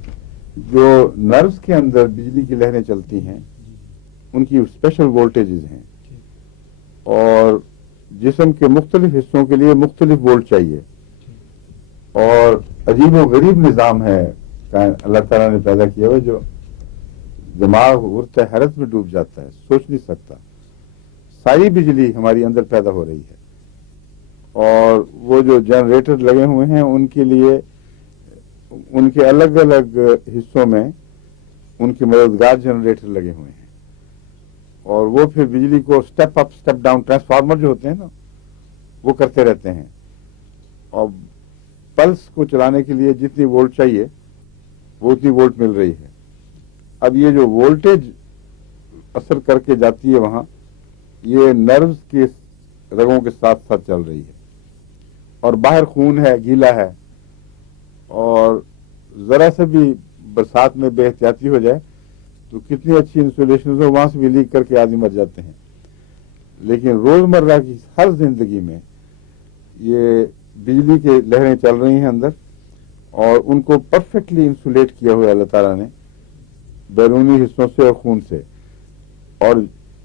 جو نروز کے اندر بجلی کی لہریں چلتی ہیں ان کی اسپیشل وولٹیجز ہیں، اور جسم کے مختلف حصوں کے لیے مختلف وولٹ چاہیے. اور عجیب و غریب نظام ہے اللہ تعالیٰ نے پیدا کیا ہوا جو دماغ غرت حیرت میں ڈوب جاتا ہے، سوچ نہیں سکتا. ساری بجلی ہماری اندر پیدا ہو رہی ہے، اور وہ جو جنریٹر لگے ہوئے ہیں ان کے لیے ان کے الگ الگ حصوں میں ان کے مددگار جنریٹر لگے ہوئے ہیں، اور وہ پھر بجلی کو سٹیپ اپ سٹیپ ڈاؤن، ٹرانسفارمر جو ہوتے ہیں نا وہ کرتے رہتے ہیں. اور پلس کو چلانے کے لیے جتنی وولٹ چاہیے وہ اتنی وولٹ مل رہی ہے. اب یہ جو وولٹیج اثر کر کے جاتی ہے وہاں، یہ نروز کے رگوں کے ساتھ ساتھ چل رہی ہے، اور باہر خون ہے، گیلا ہے، اور ذرا سے بھی برسات میں بے احتیاطی ہو جائے تو کتنی اچھی انسولیشن ہو، وہاں سے بھی لیک کر کے آدمی مر جاتے ہیں. لیکن روزمرہ کی ہر زندگی میں یہ بجلی کے لہریں چل رہی ہیں اندر، اور ان کو پرفیکٹلی انسولیٹ کیا ہوا اللہ تعالیٰ نے بیرونی حصوں سے اور خون سے. اور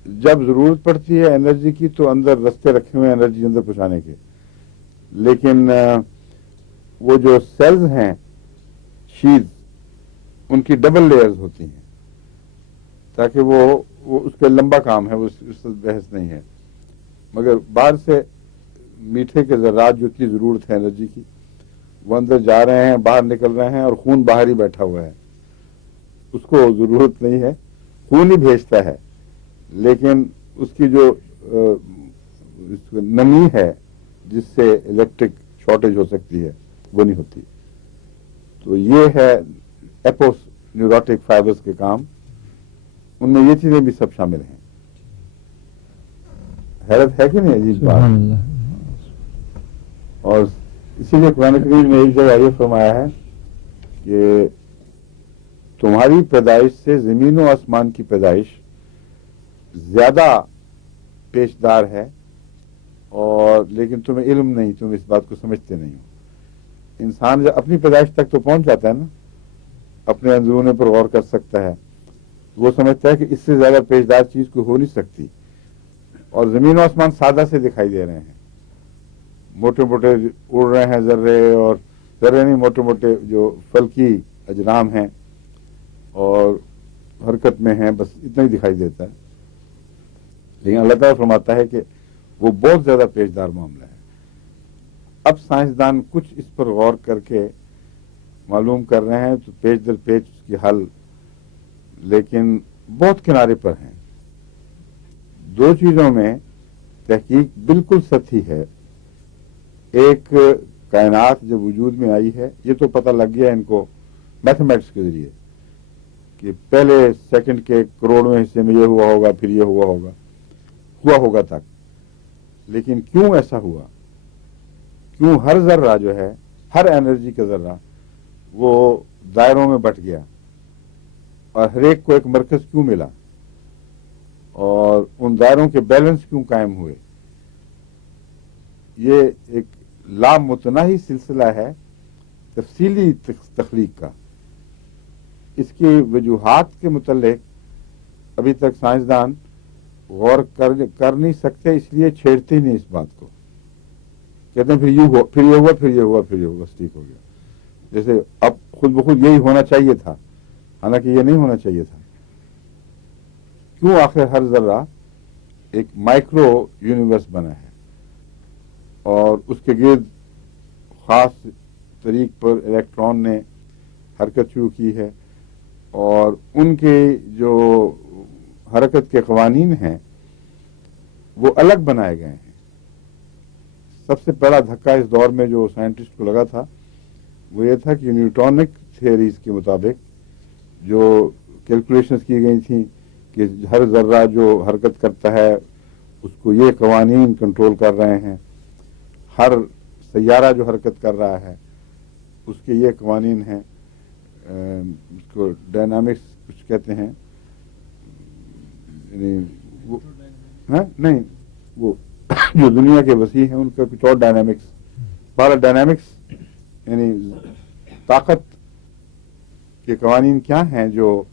جب ضرورت پڑتی ہے انرجی کی تو اندر رستے رکھے ہوئے ہیں انرجی اندر پہنچانے کے. لیکن وہ جو سیلز ہیں شیز، ان کی ڈبل لیئرز ہوتی ہیں تاکہ وہ اس کا لمبا کام ہے، اس سے بحث نہیں ہے. مگر باہر سے میٹھے کے ذرات جو اتنی ضرورت ہے انرجی کی وہ اندر جا رہے ہیں باہر نکل رہے ہیں اور خون باہر ہی بیٹھا ہوا ہے. اس کو ضرورت نہیں ہے, خون ہی بھیجتا ہے, لیکن اس کی جو نمی ہے جس سے الیکٹرک شارٹیج ہو سکتی ہے وہ نہیں ہوتی. تو یہ ہے ایپوس نیوروٹک فائبرز کے کام, ان میں یہ چیزیں بھی سب شامل ہیں. حیرت ہے کہ نہیں عجیب سبحان بات. اللہ. اور اسی لیے قرآن کریم نے ایک جگہ یہ فرمایا ہے کہ تمہاری پیدائش سے زمین و آسمان کی پیدائش زیادہ پیشدار ہے, اور لیکن تمہیں علم نہیں, تم اس بات کو سمجھتے نہیں ہو. انسان جب اپنی پیدائش تک تو پہنچ جاتا ہے نا, اپنے اندرونے پر غور کر سکتا ہے, وہ سمجھتا ہے کہ اس سے زیادہ پیشدار چیز کوئی ہو نہیں سکتی. اور زمین و آسمان سادہ سے دکھائی دے رہے ہیں, موٹے موٹے اڑ رہے ہیں ذرے, اور ذرے نہیں, موٹے موٹے جو فلکی اجرام ہیں اور حرکت میں ہیں, بس اتنا ہی دکھائی دیتا ہے. لیکن اللہ تعالیٰ فرماتا ہے کہ وہ بہت زیادہ پیچیدہ معاملہ ہے. اب سائنسدان کچھ اس پر غور کر کے معلوم کر رہے ہیں تو پیج در پیج اس کی حل, لیکن بہت کنارے پر ہیں. دو چیزوں میں تحقیق بالکل سطحی ہے. ایک کائنات جب وجود میں آئی ہے, یہ تو پتہ لگ گیا ان کو میتھمیٹکس کے ذریعے کہ پہلے سیکنڈ کے کروڑویں حصے میں یہ ہوا ہوگا, پھر یہ ہوا ہوگا تک. لیکن کیوں ایسا ہوا, کیوں ہر ذرہ جو ہے, ہر انرجی کا ذرہ وہ دائروں میں بٹ گیا, اور ہر ایک کو ایک مرکز کیوں ملا, اور ان دائروں کے بیلنس کیوں قائم ہوئے, یہ ایک لامتناہی سلسلہ ہے تفصیلی تخلیق کا. اس کی وجوہات کے متعلق ابھی تک سائنسدان غور کر نہیں سکتے, اس لیے چھیڑتے ہی نہیں اس بات کو. کہتے ہیں پھر یہ ہوا, پھر یہ ہوا, پھر یہ ہوا, پھر یہ ہوا, بس ٹھیک ہو گیا. جیسے اب خود بخود یہی ہونا چاہیے تھا, حالانکہ یہ نہیں ہونا چاہیے تھا. کیوں آخر ہر ذرہ ایک مائکرو یونیورس بنا ہے, اور اس کے گرد خاص طریق پر الیکٹران نے حرکت شروع کی ہے, اور ان کے جو حرکت کے قوانین ہیں وہ الگ بنائے گئے ہیں. سب سے پہلا دھکا اس دور میں جو سائنٹسٹ کو لگا تھا وہ یہ تھا کہ نیوٹونک تھیوریز کے مطابق جو کیلکولیشنز کی گئی تھیں کہ ہر ذرہ جو حرکت کرتا ہے اس کو یہ قوانین کنٹرول کر رہے ہیں, ہر سیارہ جو حرکت کر رہا ہے اس کے یہ قوانین ہیں, اس کو ڈائنامکس کچھ کہتے ہیں, یعنی وہ نہیں, وہ جو دنیا کے وسیع ہیں ان کا کچھ اور ڈائنامکس. بہرحال ڈائنامکس یعنی طاقت کے قوانین کیا ہیں جو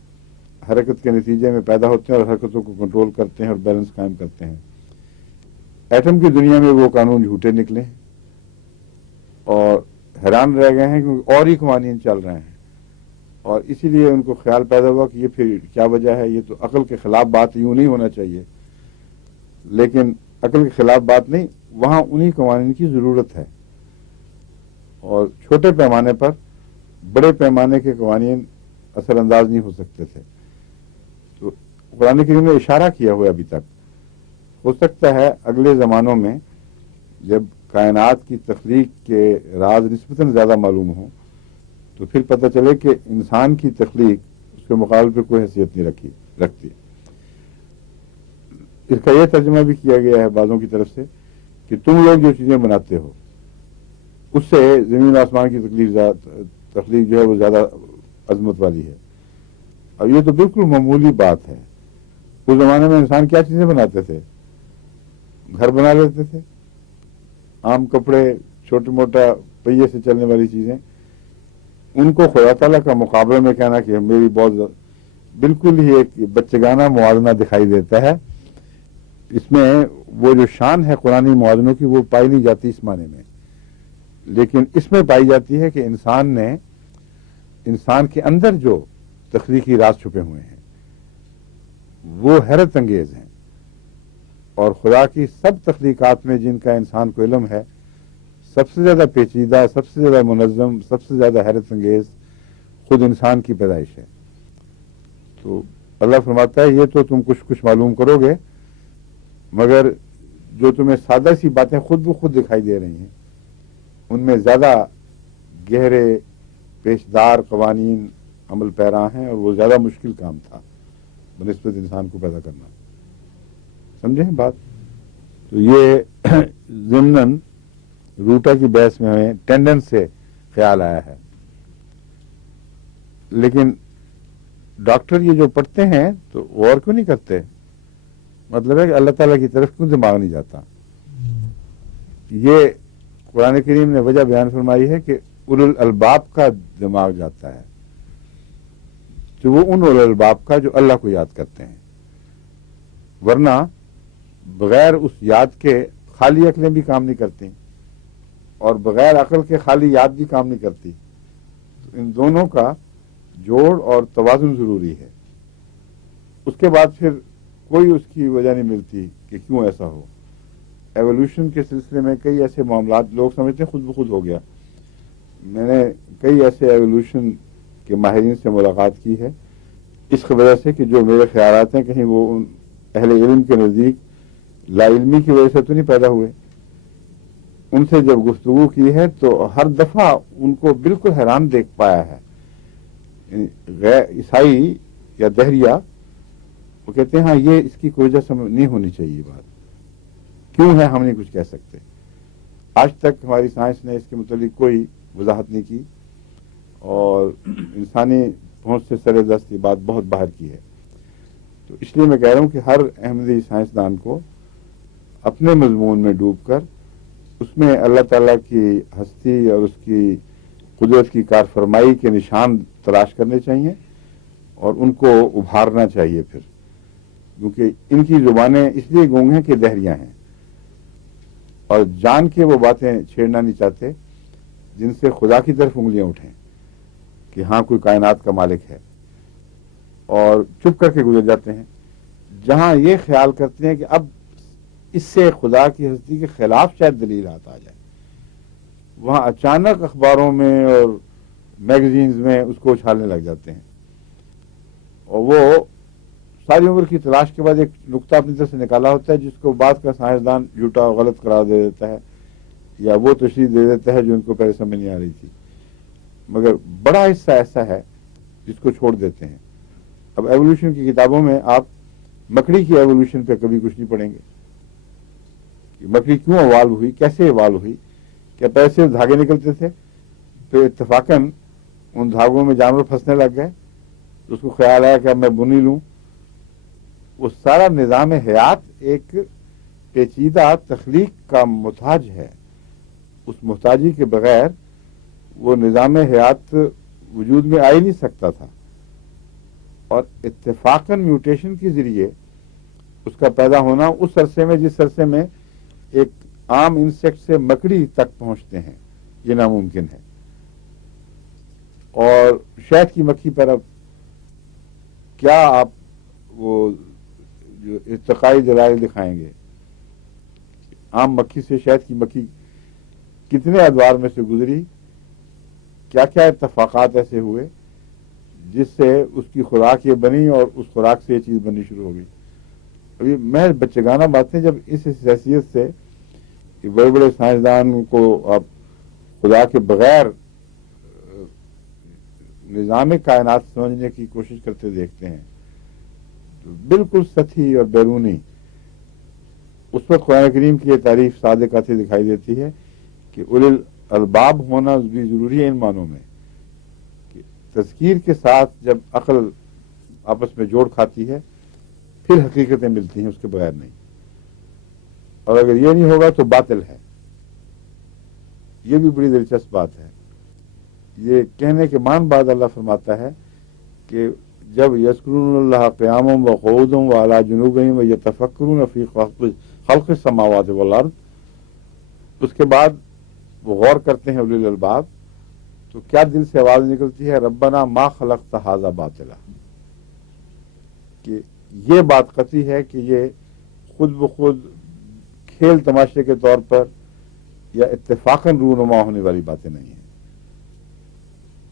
حرکت کے نتیجے میں پیدا ہوتے ہیں اور حرکتوں کو کنٹرول کرتے ہیں اور بیلنس قائم کرتے ہیں. ایٹم کی دنیا میں وہ قانون جھوٹے نکلے اور حیران رہ گئے ہیں کیونکہ اور ہی قوانین چل رہے ہیں, اور اسی لیے ان کو خیال پیدا ہوا کہ یہ پھر کیا وجہ ہے, یہ تو عقل کے خلاف بات, یوں نہیں ہونا چاہیے. لیکن عقل کے خلاف بات نہیں, وہاں انہی قوانین کی ضرورت ہے, اور چھوٹے پیمانے پر بڑے پیمانے کے قوانین اثر انداز نہیں ہو سکتے تھے. تو قرآن کریم نے اشارہ کیا ہوا ابھی تک, ہو سکتا ہے اگلے زمانوں میں جب کائنات کی تخلیق کے راز نسبتاً زیادہ معلوم ہوں تو پھر پتہ چلے کہ انسان کی تخلیق اس کے مقابلے پہ کوئی حیثیت نہیں رکھتی. اس کا یہ ترجمہ بھی کیا گیا ہے بعضوں کی طرف سے کہ تم لوگ جو چیزیں بناتے ہو اس سے زمین آسمان کی تخلیق جو ہے وہ زیادہ عظمت والی ہے. اور یہ تو بالکل معمولی بات ہے. اس زمانے میں انسان کیا چیزیں بناتے تھے, گھر بنا لیتے تھے, عام کپڑے, چھوٹا موٹا پہیے سے چلنے والی چیزیں. ان کو خدا تعالیٰ کا مقابلے میں کہنا کہ میری بہت بالکل ہی ایک بچگانہ موازنہ دکھائی دیتا ہے. اس میں وہ جو شان ہے قرآنی موازنوں کی وہ پائی نہیں جاتی اس معنی میں, لیکن اس میں پائی جاتی ہے کہ انسان کے اندر جو تخلیقی راز چھپے ہوئے ہیں وہ حیرت انگیز ہیں, اور خدا کی سب تخلیقات میں جن کا انسان کو علم ہے سب سے زیادہ پیچیدہ، سب سے زیادہ منظم، سب سے زیادہ حیرت انگیز خود انسان کی پیدائش ہے. تو اللہ فرماتا ہے یہ تو تم کچھ کچھ معلوم کرو گے، مگر جو تمہیں سادہ سی باتیں خود بخود دکھائی دے رہی ہیں ان میں زیادہ گہرے پیشدار قوانین عمل پیرا ہیں، اور وہ زیادہ مشکل کام تھا بنسبت انسان کو پیدا کرنا. سمجھیں بات؟ تو یہ ضمناً روٹا کی بحث میں ہمیں ٹینڈنس سے خیال آیا ہے. لیکن ڈاکٹر یہ جو پڑھتے ہیں تو غور کیوں نہیں کرتے؟ مطلب ہے کہ اللہ تعالیٰ کی طرف کیوں دماغ نہیں جاتا؟ یہ قرآن کریم نے وجہ بیان فرمائی ہے کہ اولو الالباب کا دماغ جاتا ہے، تو وہ ان اولو الالباب کا جو اللہ کو یاد کرتے ہیں، ورنہ بغیر اس یاد کے خالی عقلیں بھی کام نہیں کرتی، اور بغیر عقل کے خالی یاد بھی کام نہیں کرتی. تو ان دونوں کا جوڑ اور توازن ضروری ہے. اس کے بعد پھر کوئی اس کی وجہ نہیں ملتی کہ کیوں ایسا ہو. ایوولوشن کے سلسلے میں کئی ایسے معاملات لوگ سمجھتے ہیں خود بخود ہو گیا. میں نے کئی ایسے ایوولوشن کے ماہرین سے ملاقات کی ہے اس کی وجہ سے کہ جو میرے خیالات ہیں کہیں وہ ان اہل علم کے نزدیک لا علمی کی وجہ سے تو نہیں پیدا ہوئے. ان سے جب گفتگو کی ہے تو ہر دفعہ ان کو بالکل حیران دیکھ پایا ہے. غیر عیسائی یا دہریہ وہ کہتے ہیں ہاں یہ اس کی کوئی وجہ سمجھ نہیں ہونی چاہیے، بات کیوں ہے ہم نہیں کچھ کہہ سکتے. آج تک ہماری سائنس نے اس کے متعلق کوئی وضاحت نہیں کی، اور انسانی پہنچ سے سر دست یہ بات بہت باہر کی ہے. تو اس لیے میں کہہ رہا ہوں کہ ہر احمدی سائنسدان کو اپنے مضمون میں ڈوب کر اس میں اللہ تعالیٰ کی ہستی اور اس کی قدرت کی کار فرمائی کے نشان تلاش کرنے چاہیے اور ان کو ابھارنا چاہیے. پھر کیونکہ ان کی زبانیں اس لیے گونگ ہیں کہ دہریاں ہیں، اور جان کے وہ باتیں چھیڑنا نہیں چاہتے جن سے خدا کی طرف انگلیاں اٹھیں کہ ہاں کوئی کائنات کا مالک ہے، اور چپ کر کے گزر جاتے ہیں. جہاں یہ خیال کرتے ہیں کہ اب اس سے خدا کی ہستی کے خلاف شاید دلیل آ جائے، وہاں اچانک اخباروں میں اور میگزینز میں اس کو اچھالنے لگ جاتے ہیں، اور وہ ساری عمر کی تلاش کے بعد ایک نقطہ اپنی طرف سے نکالا ہوتا ہے جس کو بعد کا سائنسدان جھوٹا اور غلط قرار دے دیتا ہے، یا وہ تشریح دے دیتا ہے جو ان کو پہلے سمجھ نہیں آ رہی تھی. مگر بڑا حصہ ایسا ہے جس کو چھوڑ دیتے ہیں. اب ایوولوشن کی کتابوں میں آپ مکڑی کی ایوولوشن پہ کبھی کچھ نہیں پڑھیں گے کہ مکڑی کیوں ایوالو ہوئی، کیسے ایوالو ہوئی. کیا پیسے دھاگے نکلتے تھے تو اتفاقاً ان دھاگوں میں جانور پھنسنے لگ گئے تو اس کو خیال آیا کہ اب میں بنی لوں. وہ سارا نظام حیات ایک پیچیدہ تخلیق کا محتاج ہے. اس محتاجی کے بغیر وہ نظام حیات وجود میں آ ہی نہیں سکتا تھا، اور اتفاقاً میوٹیشن کے ذریعے اس کا پیدا ہونا اس عرصے میں جس عرصے میں ایک عام انسیکٹ سے مکڑی تک پہنچتے ہیں یہ ناممکن ہے. اور شہد کی مکھی پر اب کیا آپ وہ جو ارتقائی دلائل دکھائیں گے؟ عام مکھی سے شہد کی مکھی کتنے ادوار میں سے گزری، کیا کیا اتفاقات ایسے ہوئے جس سے اس کی خوراک یہ بنی اور اس خوراک سے یہ چیز بننی شروع ہو گئی. ابھی میں بچگانہ باتیں جب اس حیثیت سے کہ بڑے بڑے سائنسدان کو آپ خدا کے بغیر نظام کائنات سمجھنے کی کوشش کرتے دیکھتے ہیں تو بالکل سطحی اور بیرونی. اس وقت قرآن کریم کی یہ تعریف صادق آتی دکھائی دیتی ہے کہ اولو الالباب ہونا بھی ضروری ہے ان معنوں میں کہ تذکیر کے ساتھ جب عقل آپس میں جوڑ کھاتی ہے پھر حقیقتیں ملتی ہیں، اس کے بغیر نہیں. اور اگر یہ نہیں ہوگا تو باطل ہے. یہ بھی بڑی دلچسپ بات ہے. یہ کہنے کے بعد اللہ فرماتا ہے کہ جب یذکرون اللہ قیاما وقعودا وعلی جنوبہم ویتفکرون فی خلق السماوات والارض، اس کے بعد وہ غور کرتے ہیں اولو الالباب تو کیا دل سے آواز نکلتی ہے، ربنا ما خلقت ھذا باطلا، کہ یہ بات قطعی ہے کہ یہ خود بخود کھیل تماشے کے طور پر या इत्तेफाकन रूनुमा होने वाली बातें नहीं हैं,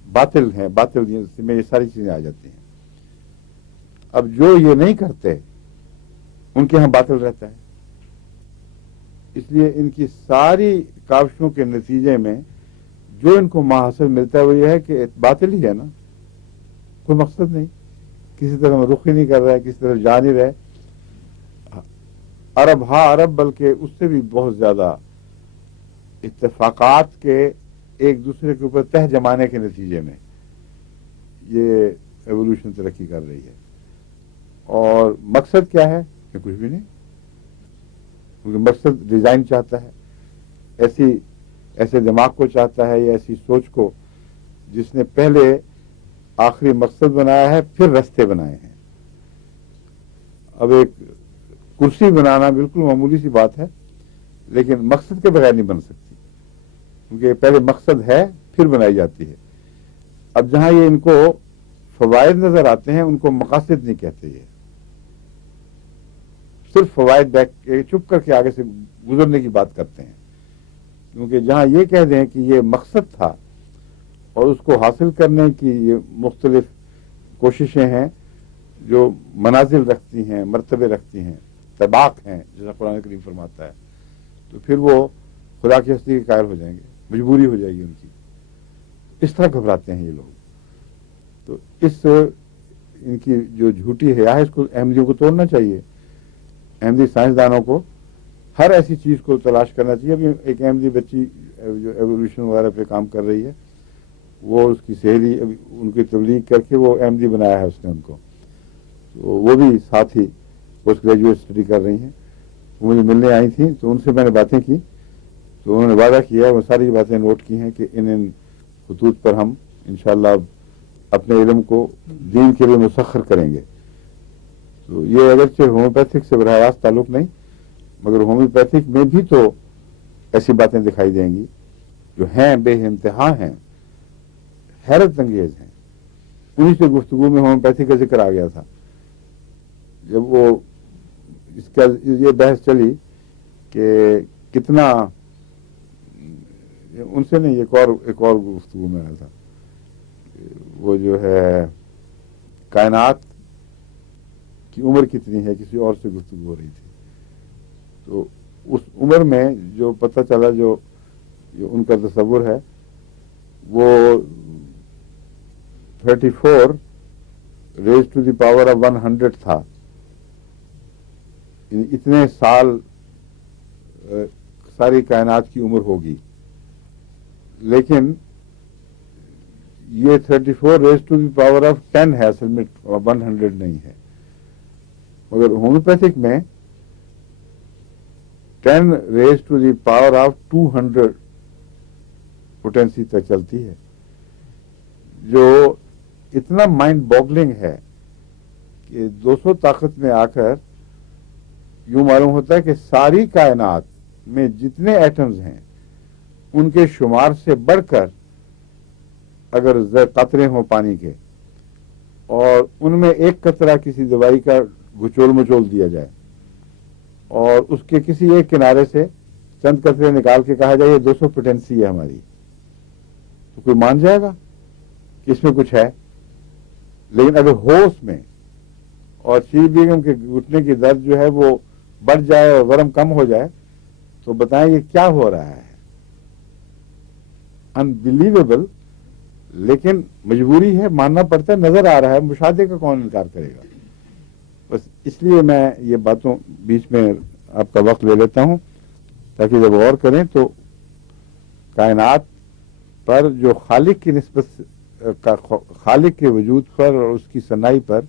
बातिल हैं, बातिल में ये सारी चीजें आ जाती हैं। अब जो ये नहीं करते उनके यहां बातिल रहता है, इसलिए इनकी सारी काविशों के नतीजे में जो इनको महासिल मिलता है वो ये है कि बातिल ही है ना, कोई मकसद नहीं, किसी तरह रुख ही नहीं कर रहा है, किसी तरह जा नहीं रहे। अरब अरब, बल्कि उससे भी बहुत ज्यादा इत्तेफाकात के एक दूसरे के ऊपर तह जमाने के नतीजे में ये एवोल्यूशन तरक्की कर रही है। और मकसद क्या है कि कुछ भी नहीं, क्योंकि मकसद डिजाइन चाहता है, ऐसे दिमाग को चाहता है या ऐसी सोच को जिसने पहले आखिरी मकसद बनाया है फिर रास्ते बनाए हैं। अब एक कुर्सी बनाना बिल्कुल मामूली सी बात है, लेकिन मकसद के बगैर नहीं बन सकती, क्योंकि पहले मकसद है फिर बनाई जाती है। अब जहां ये इनको फवायद नजर आते हैं उनको मकासद नहीं कहते, ये सिर्फ फवायद बैक चुप करके आगे से गुजरने की बात करते हैं। क्योंकि जहां ये कह दें कि ये मकसद था और उसको हासिल करने की ये मुख्तलिफ कोशिशें हैं जो मनाजिल रखती हैं, मर्तबे रखती हैं, तबाक हैं, जैसा कुरान करीम फरमाता है, तो फिर वो खुदा की हस्ती के कायल हो जाएंगे, मजबूरी हो जाएगी उनकी। इस तरह घबराते हैं ये लोग। तो इस इनकी जो झूठी हया है इसको अहमदियों को तोड़ना चाहिए। अहमदी साइंसदानों को हर ऐसी चीज को तलाश करना चाहिए। अभी एक अहमदी बच्ची जो एवोल्यूशन वगैरह पे काम कर रही है, वो उसकी सहेली अभी उनकी तबलीग करके वो अहमदी बनाया है उसने उनको, तो वो भी साथ ही पोस्ट ग्रेजुएट स्टडी कर रही हैं। वो मुझे मिलने आई थी तो उनसे मैंने बातें की, तो उन्होंने वादा किया, वो सारी बातें नोट की हैं कि इन खतूत पर हम इंशाअल्लाह अपने इल्म को दीन के लिए मुसख्खर करेंगे। तो ये अगरचे होम्योपैथिक से बराह रास्त ताल्लुक नहीं, मगर होम्योपैथिक में भी तो ऐसी बातें दिखाई देंगी जो हैं, बेइंतहा हैं, हैरत अंगेज हैं। उन्हीं से गुफ्तगू में होम्योपैथी का जिक्र आ गया था। जब वो इसका ये बहस चली कि कितना, उनसे नहीं, एक और गुफ्तगू में आया था, वो जो है कायनात की उम्र कितनी है, किसी और से गुफ्तगू हो रही थी। तो उस उम्र में जो पता चला, जो उनका तस्वुर है, वो 34 raise to the power of 100 था। इतने साल सारी कायनात की उम्र होगी, लेकिन ये 34 raise to the power of 10 है, असल में 100 नहीं है। मगर होम्योपैथिक में 10 raise to the power of 200 potency तक चलती है, जो इतना माइंड बॉगलिंग है कि 200 ताकत में आकर यूं मालूम होता है कि सारी कायनात में जितने एटम्स हैं उनके शुमार से बढ़कर अगर कतरे हों पानी के और उनमें एक कतरा किसी दवाई का घुचोल मचोल दिया जाए और उसके किसी एक किनारे से चंद कतरे निकाल के कहा जाए ये 200 पोटेंसी है हमारी, तो कोई मान जाएगा कि इसमें कुछ है। लेकिन अगर हो उसमें और शीर बेगम के घुटने की दर्द जो है वो बढ़ जाए और वरम कम हो जाए, तो बताएं ये क्या हो रहा है। अनबिलीवेबल, लेकिन मजबूरी है, मानना पड़ता है, नजर आ रहा है, मुशाहदे का कौन इनकार करेगा। बस इसलिए मैं ये बातों बीच में आपका वक्त ले लेता हूं ताकि जब गौर करें तो कायनात पर जो खालिक की निस्बत खालिक के वजूद पर और उसकी सनाई पर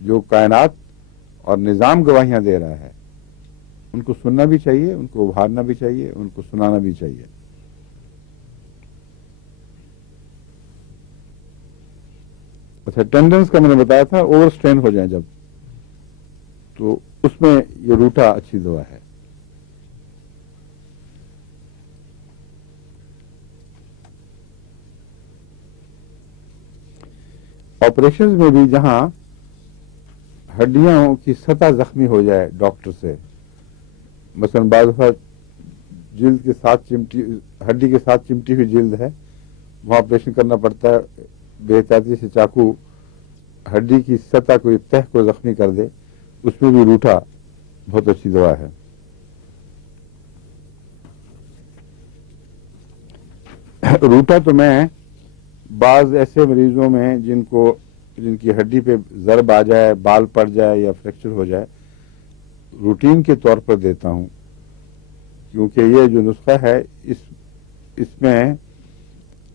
जो कायनात और निजाम गवाहियां दे रहा है, उनको सुनना भी चाहिए, उनको उभारना भी चाहिए, उनको सुनाना भी चाहिए। अच्छा, टेंडेंस का मैंने बताया था, ओवर स्ट्रेन हो जाए जब, तो उसमें ये रूटा अच्छी दवा है। ऑपरेशन में भी जहां हड्डियों की सतह जख्मी हो जाए डॉक्टर से, मसलन बाज़ जिल्द के साथ हड्डी के साथ चिमटी हुई जिल्द है, वहां ऑपरेशन करना पड़ता है। बेहतियाती से चाकू हड्डी की सतह को, तह को जख्मी कर दे, उसमें भी रूठा बहुत अच्छी दवा है। रूठा तो मैं बाज ऐसे मरीजों में जिनकी हड्डी पे जरब आ जाए, बाल पड़ जाए या फ्रैक्चर हो जाए, रूटीन के तौर पर देता हूं, क्योंकि ये जो नुस्खा है इसमें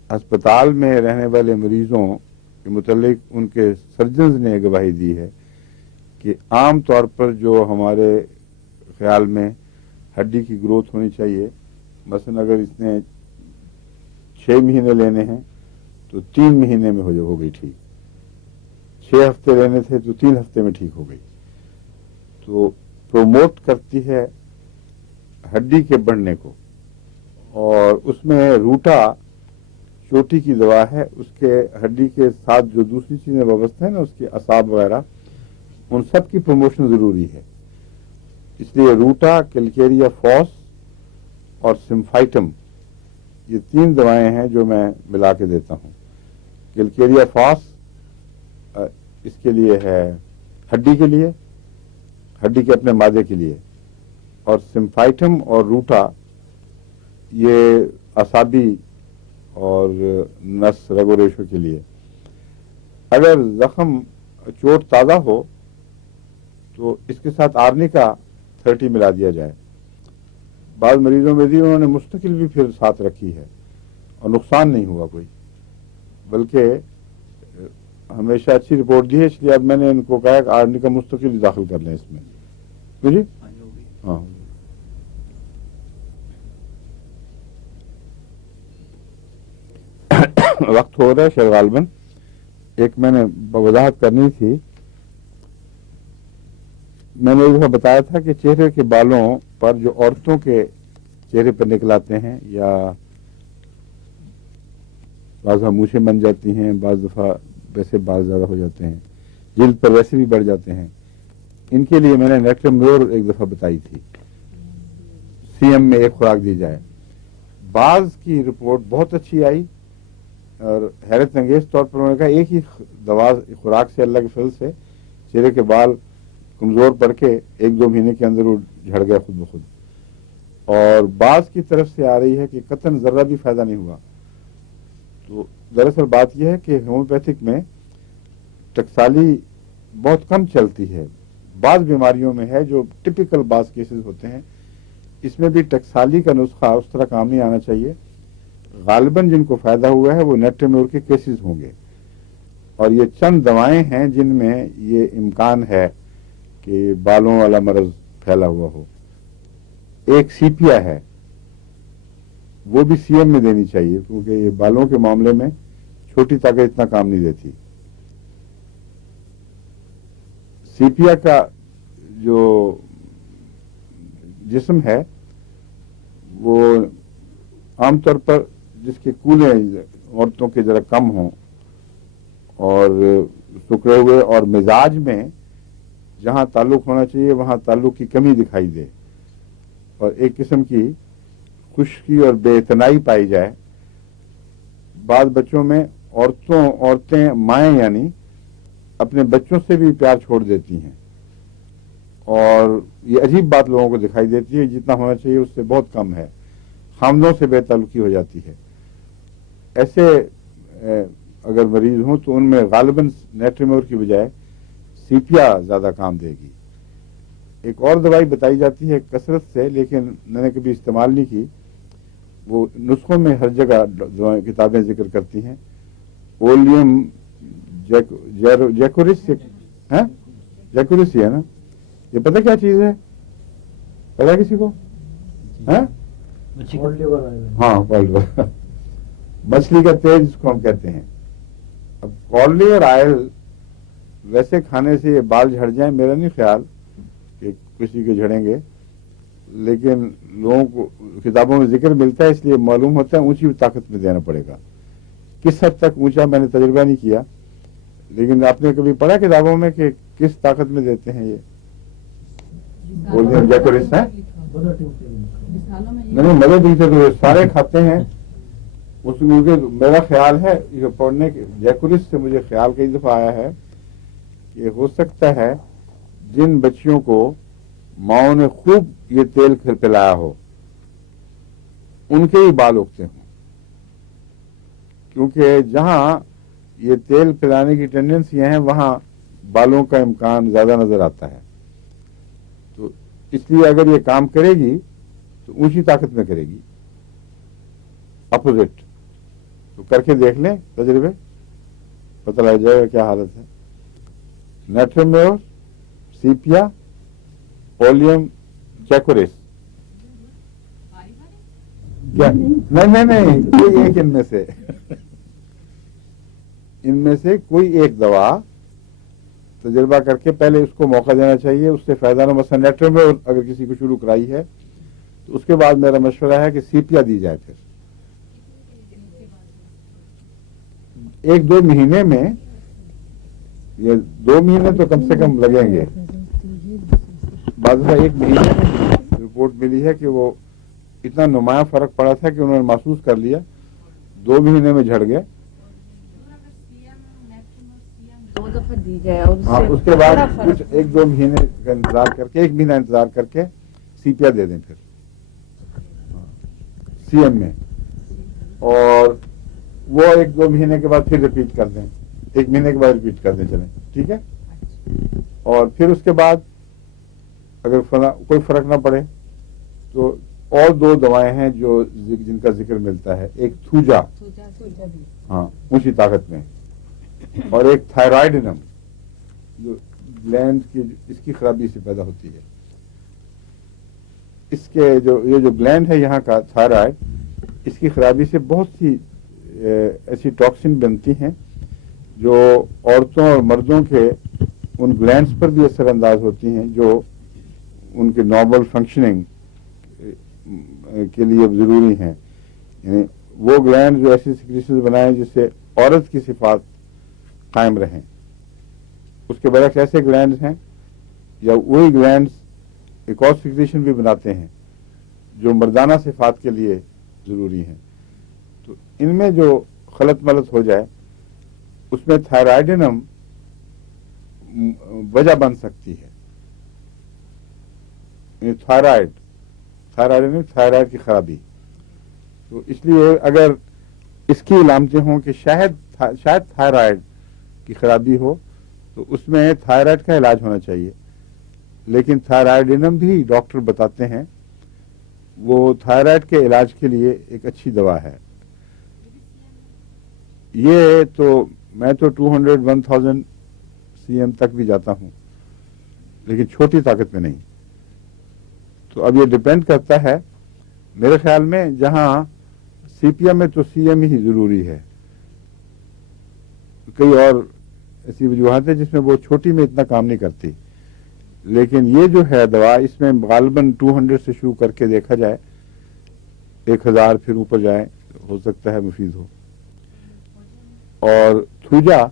अस्पताल में रहने वाले मरीजों के मुतालिक उनके सर्जन्स ने गवाही दी है कि आम तौर पर जो हमारे ख्याल में हड्डी की ग्रोथ होनी चाहिए, मसलन अगर इसने 6 महीने लेने हैं तो 3 महीने में हो गई ठीक, 6 हफ्ते लेने थे तो 3 हफ्ते में ठीक हो गई। तो प्रोमोट करती है हड्डी के बढ़ने को, और उसमें रूटा चोटी की दवा है, उसके हड्डी के साथ जो दूसरी चीजें व्यवस्था है ना, उसके असाब वगैरह, उन सब की प्रमोशन जरूरी है। इसलिए रूटा, कैलकेरिया फॉस और सिम्फाइटम, ये 3 दवाएं हैं जो मैं मिला के देता हूं। कैलकेरिया फॉस इसके लिए है हड्डी के लिए, हड्डी के अपने मादे के लिए, और सिम्फाइटम और रूटा ये असाबी और नस रगो रेशो के लिए। अगर जख्म चोट ताज़ा हो तो इसके साथ आर्निका 30 मिला दिया जाए। बाद मरीजों में भी उन्होंने मुस्तकिल भी फिर साथ रखी है और नुकसान नहीं हुआ कोई, बल्कि हमेशा अच्छी रिपोर्ट दी है। इसलिए अब मैंने इनको कहा कि आर्निका मुस्तकिल दाखिल कर लें इसमें। जी हाँ, वक्त हो रहा है शेर गालबन, एक मैंने वजाहत करनी थी। मैंने एक बताया था कि चेहरे के बालों पर जो औरतों के चेहरे पर निकल आते हैं, या बाज़ मूछें बन जाती हैं, बाज़ दफ़ा वैसे बाल ज़्यादा हो जाते हैं, जिल्द पर वैसे भी बढ़ जाते हैं, इनके लिए मैंने नेट्रम्योर एक दफ़ा बताई थी, सीएम में एक खुराक दी जाए। बाज़ की रिपोर्ट बहुत अच्छी आई और हैरत अंगेज तौर पर उन्होंने कहा एक ही दवा खुराक से, अल्लाह के फजल से चेहरे के बाल कमजोर पड़ के 1-2 महीने के अंदर वो झड़ गया खुद ब खुद। और बाज की तरफ से आ रही है कि कतन जर्रा भी फायदा नहीं हुआ। तो दरअसल बात यह है कि होम्योपैथिक में टकसाली बहुत कम चलती है। बाज बीमारियों में है जो टिपिकल बाज केसेस होते हैं, इसमें भी टकसाली का नुस्खा उस तरह काम नहीं आना चाहिए। गालिबन जिनको फायदा हुआ है वो नेट्रम्योर के केसेस होंगे, और ये चंद दवाएं हैं जिनमें ये इम्कान है कि बालों वाला मर्ज फैला हुआ हो। एक सीपिया है, वो भी सीएम में देनी चाहिए, क्योंकि ये बालों के मामले में छोटी ताकत इतना काम नहीं देती। सीपिया का जो जिस्म है वो आमतौर पर जिसके कूले औरतों के जरा कम हों और सुकड़े हुए, और मिजाज में जहां ताल्लुक होना चाहिए वहां ताल्लुक की कमी दिखाई दे, और एक किस्म की खुश्की और बेइतनाई पाई जाए। बाद बच्चों में औरतें माएँ यानी अपने बच्चों से भी प्यार छोड़ देती हैं, और ये अजीब बात लोगों को दिखाई देती है, जितना होना चाहिए उससे बहुत कम है। खामदों से बेताल्लुकी हो जाती है। ऐसे अगर मरीज हों तो उनमें गालिबन नेट्रम्योर की बजाय सीपिया ज्यादा काम देगी। एक और दवाई बताई जाती है कसरत से, लेकिन मैंने कभी इस्तेमाल नहीं की। वो नुस्खों में हर जगह किताबें जिक्र करती हैं। ओलियम जैकोरिस है, जैकोरिस है ना, ये पता क्या चीज है? पता किसी को? है हाँ, कॉल्ड मछली का तेल जिसको हम कहते हैं। अब कॉल्ड लिवर ऑयल वैसे खाने से ये बाल झड़ जाए, मेरा नहीं ख्याल कि किसी के झड़ेंगे, लेकिन लोगों को किताबों में जिक्र मिलता है, इसलिए मालूम होता है ऊंची ताकत में देना पड़ेगा। किस हद तक ऊंचा मैंने तजुर्बा नहीं किया, लेकिन आपने कभी पढ़ा किताबों में कि किस ताकत में देते हैं ये? ओलियम जैकोरिस है, मिसालों में नहीं मदर टीचर तो सारे खाते हैं उसके। मेरा ख्याल है ये पढ़ने के जैकुलिस से मुझे ख्याल कई दफा आया है कि हो सकता है जिन बच्चियों को माओ ने खूब ये तेल पिलाया हो उनके ही बाल उगते हों, क्योंकि जहां ये तेल पिलाने की टेंडेंसियां हैं वहां बालों का इम्कान ज्यादा नजर आता है। तो इसलिए अगर ये काम करेगी तो ऊंची ताकत में करेगी, अपोजिट। तो करके देख लें तजर्बे, पता लग जाएगा क्या हालत है। नेट्रमेयर, सीपिया, ओलियम जैकोरिस, क्या नहीं कोई एक इनमें से इनमें से कोई एक दवा तजुर्बा करके पहले उसको मौका देना चाहिए, उससे फायदा ना। मसलन नेट्रमेयर अगर किसी को शुरू कराई है तो उसके बाद मेरा मशवरा है कि सीपिया दी जाए। फिर 1-2 महीने में, ये 2 महीने तो कम से कम लगेंगे। बाद 1 महीने में रिपोर्ट मिली है कि वो इतना नुमाया फर्क पड़ा था कि उन्होंने महसूस कर लिया, 2 महीने में झड़ गए। 2 दफा दी जाए और हाँ, उसके बाद कुछ 1-2 महीने का इंतजार करके, 1 महीना इंतजार करके सीपिया दे दें फिर सीएम में, और वो 1-2 महीने के बाद फिर रिपीट कर दें, 1 महीने के बाद रिपीट कर दें, चलें ठीक है। और फिर उसके बाद अगर कोई फर्क ना पड़े तो और 2 दवाएं हैं जो जिनका जिक्र मिलता है। एक थूजा, हाँ ऊंची ताकत में, और एक थायराइडिनम जो ग्लैंड की इसकी खराबी से पैदा होती है। इसके ये जो ग्लैंड है यहाँ का थायराइड, इसकी खराबी से बहुत सी ऐसी टॉक्सिन बनती हैं जो औरतों और मर्दों के उन ग्लैंड्स पर भी असरअंदाज होती हैं जो उनके नॉर्मल फंक्शनिंग के लिए जरूरी हैं। यानी वो ग्लैंड जो ऐसी सिक्रीशंस बनाएं जिससे औरत की सिफात कायम रहें। उसके बरक्स ऐसे ग्लैंड्स हैं या वही ग्लैंड्स एक और सिक्रीशन भी बनाते हैं जो मर्दाना सिफात के लिए जरूरी हैं। तो इनमें जो खलत मलत हो जाए उसमें थायराइडिनम वजह बन सकती है। थायराइड की खराबी। तो इसलिए अगर इसकी अलामतें हों कि शायद थायराइड की खराबी हो तो उसमें थायराइड का इलाज होना चाहिए। लेकिन थायराइडिनम भी डॉक्टर बताते हैं वो थायराइड के इलाज के लिए एक अच्छी दवा है। ये तो मैं तो 200-1000 सीएम तक भी जाता हूं, लेकिन छोटी ताकत में नहीं। तो अब ये डिपेंड करता है मेरे ख्याल में, जहां सीपिया में तो सीएम ही जरूरी है। कई और ऐसी वजूहत है जिसमें वो छोटी में इतना काम नहीं करती, लेकिन ये जो है दवा इसमें गालबन 200 से शुरू करके देखा जाए 1000 फिर ऊपर जाए, हो सकता है मुफीद हो। और थूजा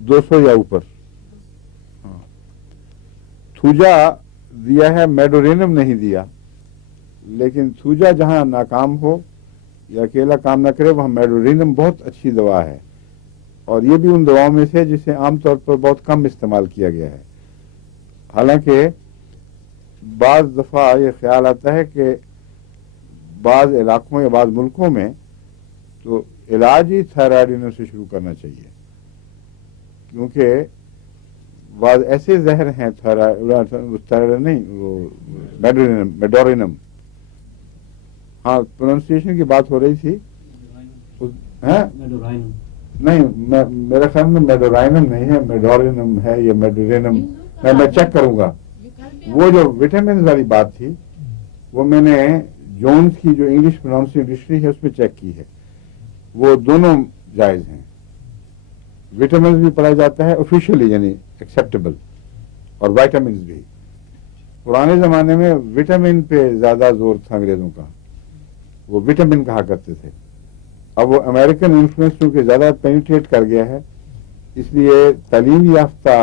200 या ऊपर। हाँ, थूजा दिया है, मेडोरेनम नहीं दिया। लेकिन थूजा जहां नाकाम हो या अकेला काम ना करे वहां मेडोरेनम बहुत अच्छी दवा है। और ये भी उन दवाओं में से जिसे आमतौर पर बहुत कम इस्तेमाल किया गया है। हालांकि बाज दफा ये ख्याल आता है कि बाज इलाकों या बाज मुल्कों में तो इलाज ही थायराइडिनम से शुरू करना चाहिए, क्योंकि बाद ऐसे जहर हैं थायराइड नहीं, वो मेडोरिनम। हाँ, प्रोनाउंसिएशन की बात हो रही थी। नहीं, मेरे ख्याल में मेडोराइनम नहीं है, मेडोरिनम है, ये मेडोरिनम। मैं चेक करूंगा। वो जो विटामिन वाली बात थी वो मैंने जोन्स की जो इंग्लिश प्रोनाउंसिएशन डिक्शनरी है उसमें चेक की है, वो दोनों जायज हैं। विटामिन भी पढ़ा जाता है ऑफिशियली, यानी एक्सेप्टेबल, और वाइटामिन भी। पुराने जमाने में विटामिन पे ज्यादा जोर था अंग्रेजों का, वो विटामिन कहा करते थे। अब वो अमेरिकन इन्फ्लुएंस क्योंकि ज्यादा पेनिट्रेट कर गया है, इसलिए तालीम याफ्ता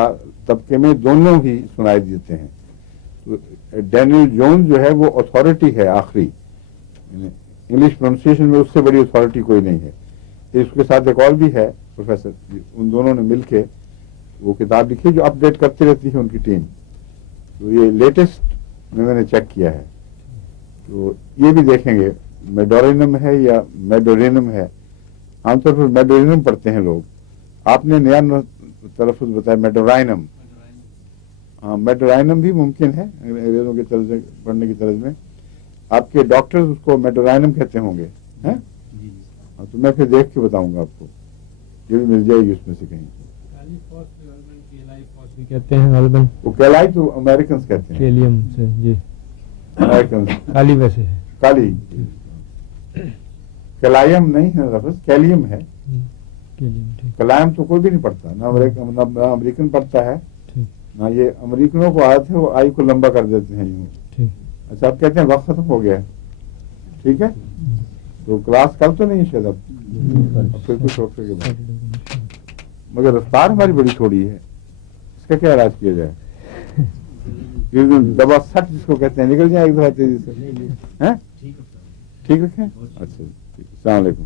तबके में दोनों ही सुनाई देते हैं। तो डैनियल जोन्स जो है वो अथॉरिटी है आखिरी, इंग्लिश प्रोनाउंसिएशन में उससे बड़ी अथॉरिटी कोई नहीं है। इसके साथ एक और भी है प्रोफेसर, उन दोनों ने मिलके वो किताब लिखी जो अपडेट करती रहती है उनकी टीम। तो ये लेटेस्ट में मैंने चेक किया है, तो ये भी देखेंगे मेडोरिनम है या मेडोरिनम है। आमतौर पर मेडोरिनम पढ़ते हैं लोग, आपने नया तलफ़ुज़ बताया मेडोराइनम। हाँ, मेडोराइनम भी मुमकिन है अंग्रेजों के तर्ज पढ़ने की तर्ज में। आपके डॉक्टर्स उसको मेडोराइनम कहते होंगे, हैं? हाँ, तो मैं फिर देख के बताऊंगा आपको, ये भी मिल जाएगी उसमें से कहीं। भी कहते हैं गालिबन, वो कैलाई तो अमेरिकन कहते हैं, केलियम से जी, अमेरिकन काली वैसे है, काली। कैलायम नहीं है लफ्ज़, कैलियम है। केलियम, ठीक कलायम तो कोई भी नहीं पढ़ता, ना अमेरिकन पढ़ता है, ठीक ना ये अमेरिकनों को आदत है वो आई को लंबा कर देते हैं यूं। ठीक। अच्छा, आप कहते हैं वक्त खत्म हो गया है, ठीक है, तो क्लास कल तो नहीं शायद, अब फिर कुछ वक्त के बाद, मगर रफ्तार हमारी बड़ी थोड़ी है, इसका क्या इलाज किया जाए? दबा सट जिसको कहते हैं निकल जाए एक दफा तेजी से, हैं? ठीक रखें। अच्छा, अस्सलाम वालेकुम।